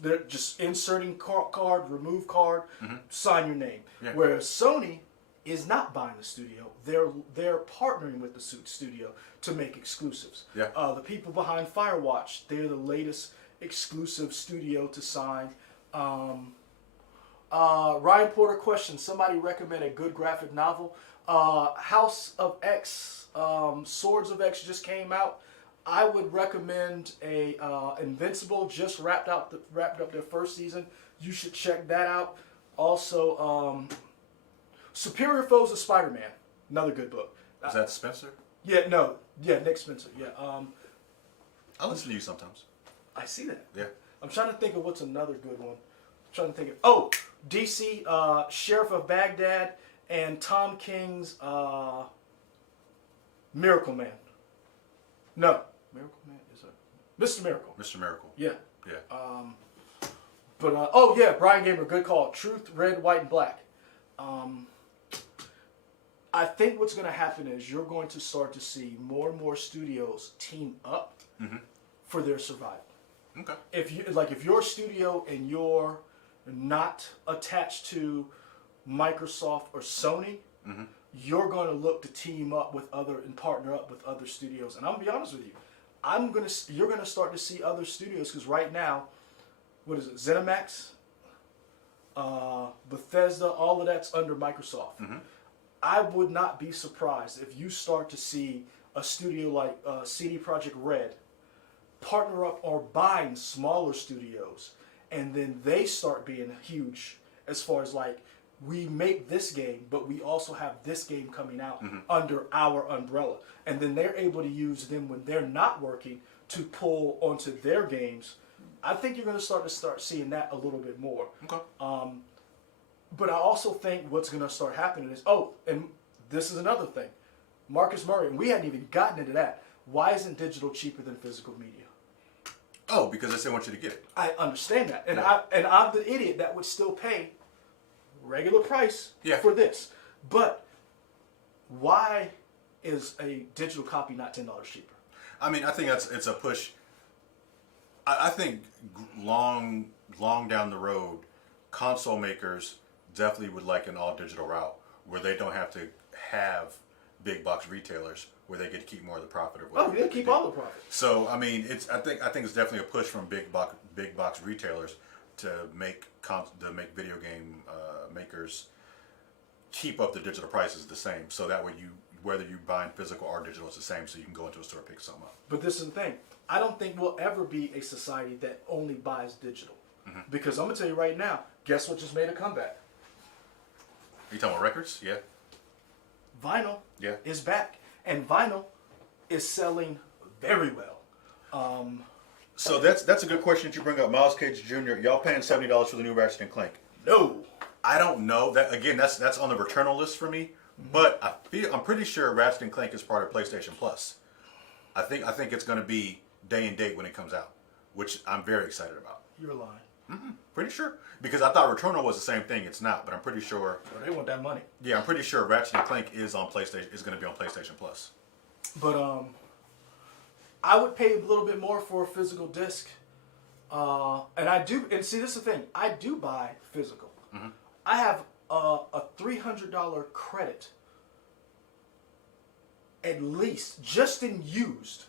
they're just inserting card, remove card, sign your name. Yeah. Whereas Sony is not buying the studio. They're partnering with the studio to make exclusives. Yeah. The people behind Firewatch, they're the latest exclusive studio to sign. Ryan Porter question, somebody recommend a good graphic novel. House of X, Swords of X just came out. I would recommend a Invincible, just wrapped up their first season. You should check that out. Also, Superior Foes of Spider-Man, another good book. Is that Spencer? Nick Spencer. Yeah. I listen to you sometimes. I see that. Yeah. I'm trying to think of what's another good one. I'm trying to think of DC, Sheriff of Baghdad, and Tom King's Miracle Man. No, Miracle Man is a Mr. Miracle. Mr. Miracle. Yeah. Yeah. Brian Gamer, good call. Truth, Red, White, and Black. I think what's going to happen is you're going to start to see more and more studios team up for their survival. Okay. If you're a studio and you're not attached to Microsoft or Sony, you're going to look to team up with and partner up with other studios. And I'm gonna be honest with you, you're gonna start to see other studios because right now, what is it? ZeniMax, Bethesda, all of that's under Microsoft. I would not be surprised if you start to see a studio like CD Projekt Red partner up or buying smaller studios, and then they start being huge as far as like, we make this game, but we also have this game coming out under our umbrella. And then they're able to use them when they're not working to pull onto their games. I think you're going to start seeing that a little bit more. Okay. But I also think what's going to start happening is, and this is another thing. Marcus Murray, and we hadn't even gotten into that. Why isn't digital cheaper than physical media? Oh, because I still want you to get it. I understand that. And Yeah. I'm the idiot that would still pay regular price for this. But why is a digital copy not $10 cheaper? I mean, I think it's a push. I think long down the road, console makers definitely would like an all digital route where they don't have to have big box retailers where they get to keep more of the profit. Or They keep all the profit. So I mean, I think it's definitely a push from big box retailers to make video game makers keep up the digital prices the same. So that way whether you buy physical or digital, it's the same. So you can go into a store and pick something up. But this is the thing. I don't think we'll ever be a society that only buys digital. Because I'm going to tell you right now, guess what just made a comeback? Are you talking about records? Yeah. Vinyl Yeah. is back. And vinyl is selling very well. So that's a good question that you bring up. Miles Cage Jr., y'all paying $70 for the new Ratchet and Clank? No. I don't know. That again, that's on the Returnal list for me. But I'm pretty sure Ratchet and Clank is part of PlayStation Plus. I think it's going to be day and date when it comes out, which I'm very excited about. You're lying. Pretty sure, because I thought Returnal was the same thing. It's not, but I'm pretty sure. Well, they want that money. Yeah, I'm pretty sure Ratchet and Clank is on PlayStation. Is going to be on PlayStation Plus. But I would pay a little bit more for a physical disc. And I do. And see, this is the thing. I do buy physical. I have a $300 credit, at least, just in used.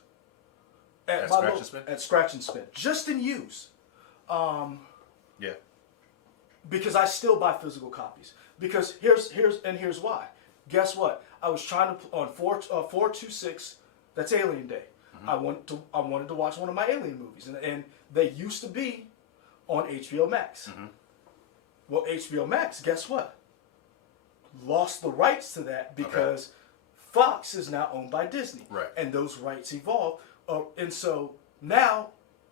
At Scratch and Spin? At Scratch and Spin, just in use. Yeah. Because I still buy physical copies. Because here's why. Guess what? I was trying to on 426. That's Alien Day. I wanted to watch one of my Alien movies, and they used to be on HBO Max. Well, HBO Max, guess what? Lost the rights to that because Fox is now owned by Disney, Right. and those rights evolve. And so now,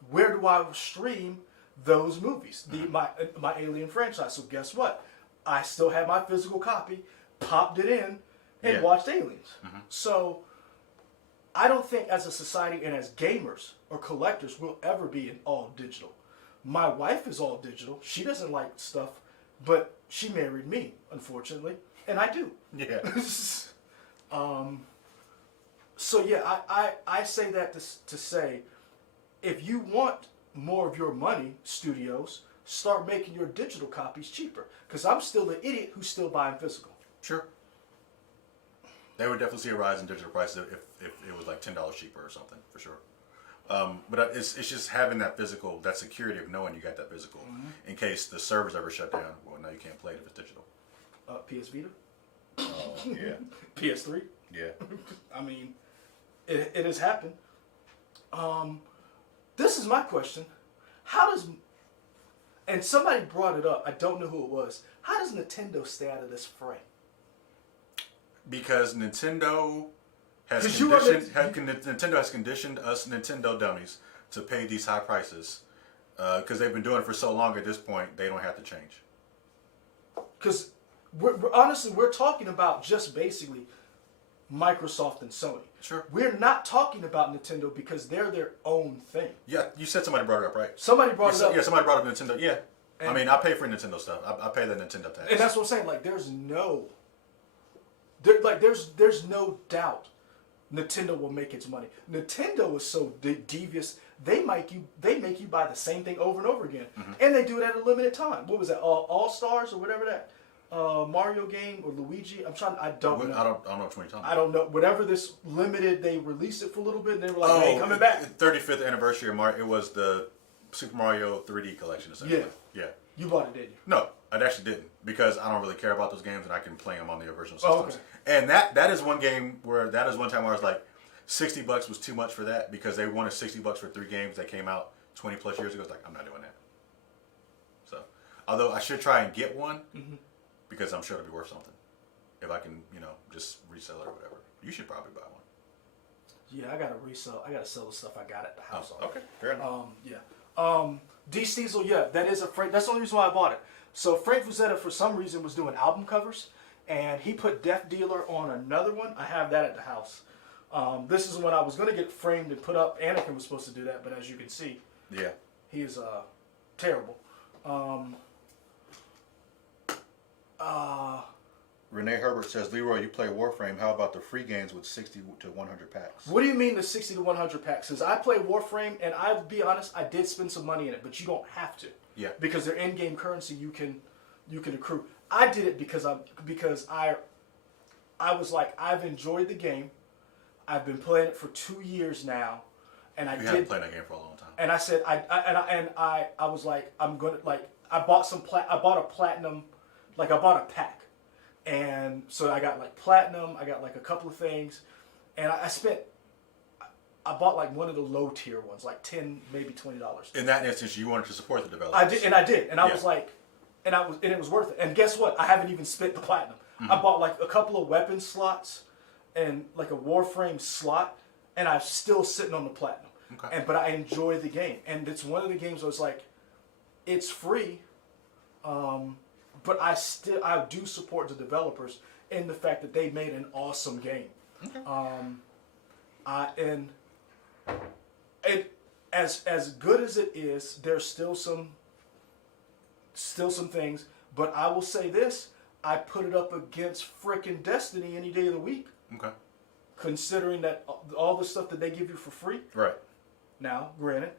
where do I stream those movies? My Alien franchise. So guess what? I still have my physical copy, popped it in, and watched Aliens. So I don't think as a society and as gamers or collectors we'll ever be in all digital. My wife is all digital. She doesn't like stuff, but she married me, unfortunately, and I do. Yeah. So yeah, I say that to say, if you want more of your money, studios, start making your digital copies cheaper. Because I'm still the idiot who's still buying physical. Sure. They would definitely see a rise in digital prices if it was like $10 cheaper or something, for sure. But it's just having that physical, that security of knowing you got that physical, in case the servers ever shut down. Well, now you can't play it if it's digital. PS Vita, Oh, yeah. PS3. Yeah. I mean, it has happened. This is my question: how does, and somebody brought it up, I don't know who it was. How does Nintendo stay out of this fray? Because Nintendo has 'Cause you are Nintendo has conditioned us Nintendo dummies to pay these high prices because they've been doing it for so long. At this point, they don't have to change. Because honestly, we're talking about just basically Microsoft and Sony. Sure. We're not talking about Nintendo because they're their own thing. Yeah, you said somebody brought it up, right? Somebody brought it up. Yeah, somebody brought up Nintendo. Yeah. And, I mean, I pay for Nintendo stuff. I pay the Nintendo tax. And that's what I'm saying. Like, there's no doubt Nintendo will make its money. Nintendo is so devious. They make you buy the same thing over and over again, and they do it at a limited time. What was that? All Stars or whatever that Mario game or Luigi? I don't know. I don't know which one you're talking about. I don't know. Whatever this limited, they released it for a little bit, and they were like, "Hey, coming back." 35th anniversary of Mario. It was the Super Mario 3D collection, essentially. Yeah. Yeah. You bought it, didn't you? No, I actually didn't because I don't really care about those games and I can play them on the original systems. Oh, okay. And that is one game where that is one time where I was like, $60 was too much for that because they wanted $60 for 3 games that came out 20 plus years ago. It's like, I'm not doing that. So, although I should try and get one because I'm sure it'll be worth something if I can, just resell it or whatever. You should probably buy one. Yeah, I gotta resell. I gotta sell the stuff I got at the house. Oh, okay, fair enough. Yeah. D. Steezel, yeah, that is that's the only reason why I bought it. So Frank Frazetta, for some reason, was doing album covers, and he put Death Dealer on another one. I have that at the house. This is when I was going to get framed and put up. Anakin was supposed to do that, but as you can see, Yeah. he is terrible. Renee Herbert says, Leroy, you play Warframe. How about the free games with 60 to 100 packs? What do you mean the 60 to 100 packs? Because I play Warframe, and I'll be honest, I did spend some money in it, but you don't have to. Yeah. Because they're in-game currency, you can accrue. I did it because I was like, I've enjoyed the game. I've been playing it for 2 years now, and I haven't played that game for a long time. And I said, I was like, I'm gonna like, I bought a platinum, like I bought a pack. And so I got like platinum. I got like a couple of things, and I bought like one of the low tier ones, like $10, maybe $20. In that instance, you wanted to support the developers. I did, and I was like, and it was worth it. And guess what? I haven't even spent the platinum. I bought like a couple of weapon slots, and like a Warframe slot, and I'm still sitting on the platinum. Okay. But I enjoy the game, and it's one of the games where it's like, it's free, but I do support the developers in the fact that they made an awesome game. Okay. And it as good as it is, there's still some things. But I will say this: I put it up against frickin' Destiny any day of the week. Okay. Considering that all the stuff that they give you for free. Right. Now, granted,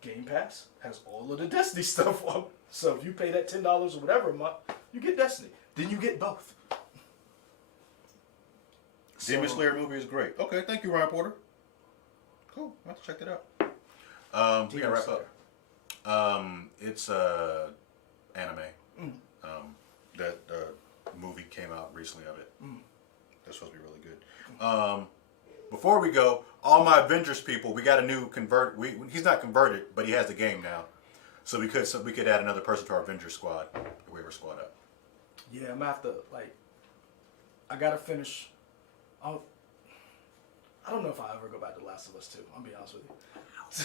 Game Pass has all of the Destiny stuff on. So if you pay that $10 or whatever a month, you get Destiny. Then you get both. Demon Slayer movie is great. Okay, thank you, Ryan Porter. Cool. I'll have to check that out. We gotta wrap up. It's anime. That movie came out recently of it. That's supposed to be really good. Before we go, all my Avengers people, we got a new convert. He's not converted, but he has the game now, so we could add another person to our Avengers squad if we were squad up. Yeah, I'm gonna have to I gotta finish. I don't know if I'll ever go back to Last of Us 2. I'll be honest with you.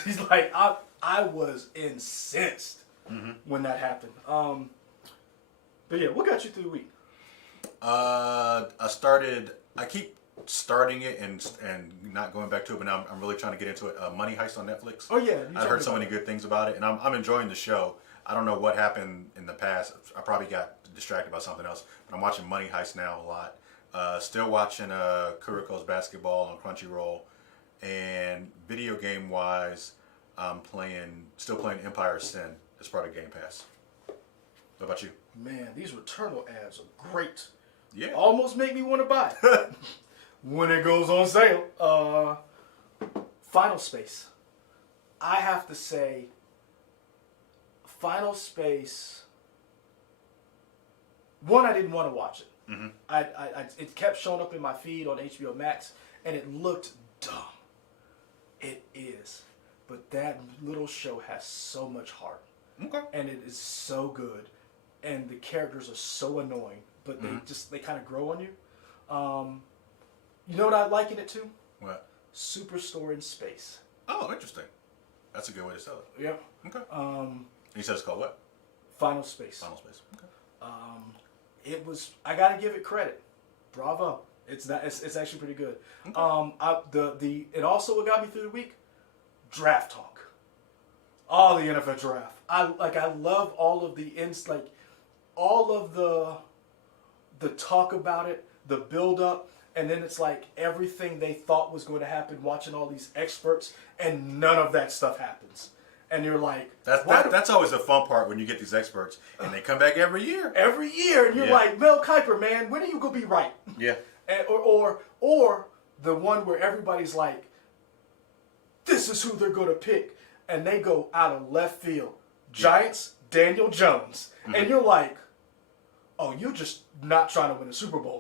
He's like, I was incensed when that happened. But yeah, what got you through the week? I keep starting it and not going back to it, but now I'm really trying to get into it. Money Heist on Netflix. Oh yeah, I heard so many good things about it, and I'm enjoying the show. I don't know what happened in the past. I probably got distracted by something else, but I'm watching Money Heist now a lot. Still watching Kuroko's Basketball on Crunchyroll, and video game wise, I'm still playing Empire of Sin as part of Game Pass. What about you? Man, these Returnal ads are great. Yeah. Almost make me want to buy it when it goes on sale. Final Space. I have to say, Final Space. One, I didn't want to watch it. It kept showing up in my feed on HBO Max, and it looked dumb. It is, but that little show has so much heart. Okay. And it is so good, and the characters are so annoying, but they kind of grow on you. You know what I like in it too? What? Superstore in space. Oh, interesting. That's a good way to sell it. Yep. Okay. You said it's called what? Final Space. Final Space. Okay. It was. I gotta give it credit. Bravo. It's actually pretty good. Okay. And also what got me through the week, draft talk. Oh, the NFL draft. I love all of all of the talk about it, the build up, and then it's like everything they thought was going to happen. Watching all these experts, and none of that stuff happens. And you're like, that's always the fun part when you get these experts and they come back every year. Every year, and you're like, Mel Kiper, man, when are you gonna be right? Yeah. And, or the one where everybody's like, this is who they're gonna pick, and they go out of left field. Giants, Daniel Jones, and you're like, oh, you're just not trying to win a Super Bowl.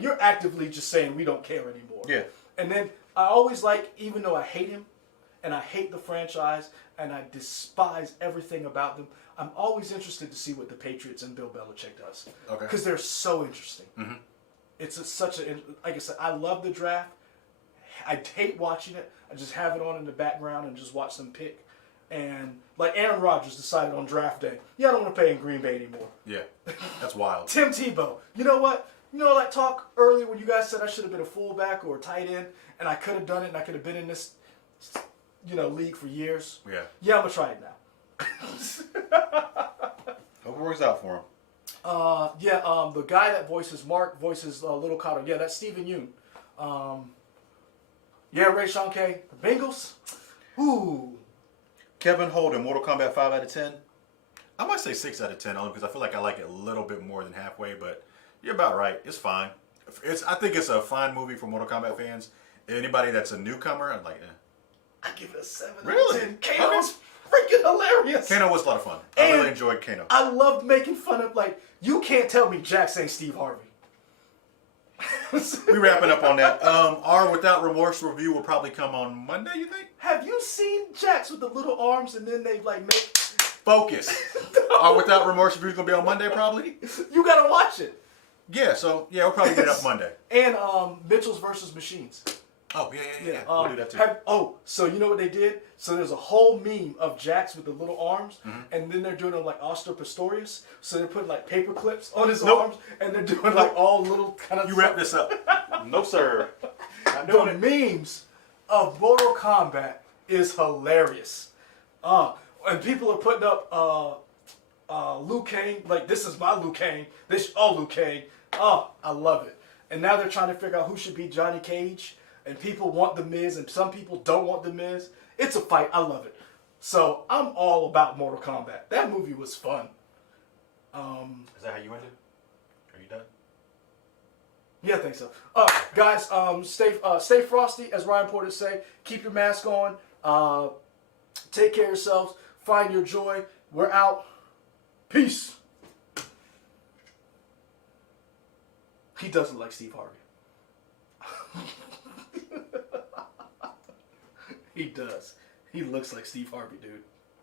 You're actively just saying we don't care anymore. Yeah. And then I always even though I hate him, and I hate the franchise, and I despise everything about them, I'm always interested to see what the Patriots and Bill Belichick does. Okay. Because they're so interesting. It's like I said, I love the draft. I hate watching it. I just have it on in the background and just watch them pick. And like Aaron Rodgers decided on draft day, I don't want to play in Green Bay anymore. Yeah, that's wild. Tim Tebow, you know what? You know that talk earlier when you guys said I should have been a fullback or a tight end, and I could have done it, and I could have been in this league for years. Yeah, I'm gonna try it now. Hope it works out for him. The guy that voices Mark voices Little Cotter. Yeah, that's Stephen Yeun. Ray Sean K. The Bengals. Ooh. Kevin Holden, Mortal Kombat 5 out of 10. I might say 6 out of 10 only because I feel like I like it a little bit more than halfway, but you're about right. It's fine. I think it's a fine movie for Mortal Kombat fans. Anybody that's a newcomer, I'm like, I give it a 7 really? out of 10. Chaos. freaking hilarious. Kano was a lot of fun. I really enjoyed Kano. I loved making fun of, like, you can't tell me Jax ain't Steve Harvey. We wrapping up on that. Our Without Remorse review will probably come on Monday, you think? Have you seen Jax with the little arms and then they like make... Focus. Our Without Remorse review is going to be on Monday, probably? You gotta watch it. Yeah, so, yeah, we'll probably get it up Monday. And Mitchell's versus Machines. Oh, yeah. We'll do that too. So you know what they did? So there's a whole meme of Jax with the little arms, and then they're doing it like Oscar Pistorius. So they're putting like paper clips on his arms, and they're doing like all little kind of. You wrap this up. No, sir. The memes of Mortal Kombat is hilarious. And people are putting up Liu Kang, like, this is my Liu Kang. This Liu Kang. I love it. And now they're trying to figure out who should be Johnny Cage. And people want The Miz, and some people don't want The Miz. It's a fight. I love it. So I'm all about Mortal Kombat. That movie was fun. Is that how you ended? Are you done? Yeah, I think so. Guys, stay frosty, as Ryan Porter say. Keep your mask on. Take care of yourselves. Find your joy. We're out. Peace. He doesn't like Steve Harvey. He does. He looks like Steve Harvey, dude.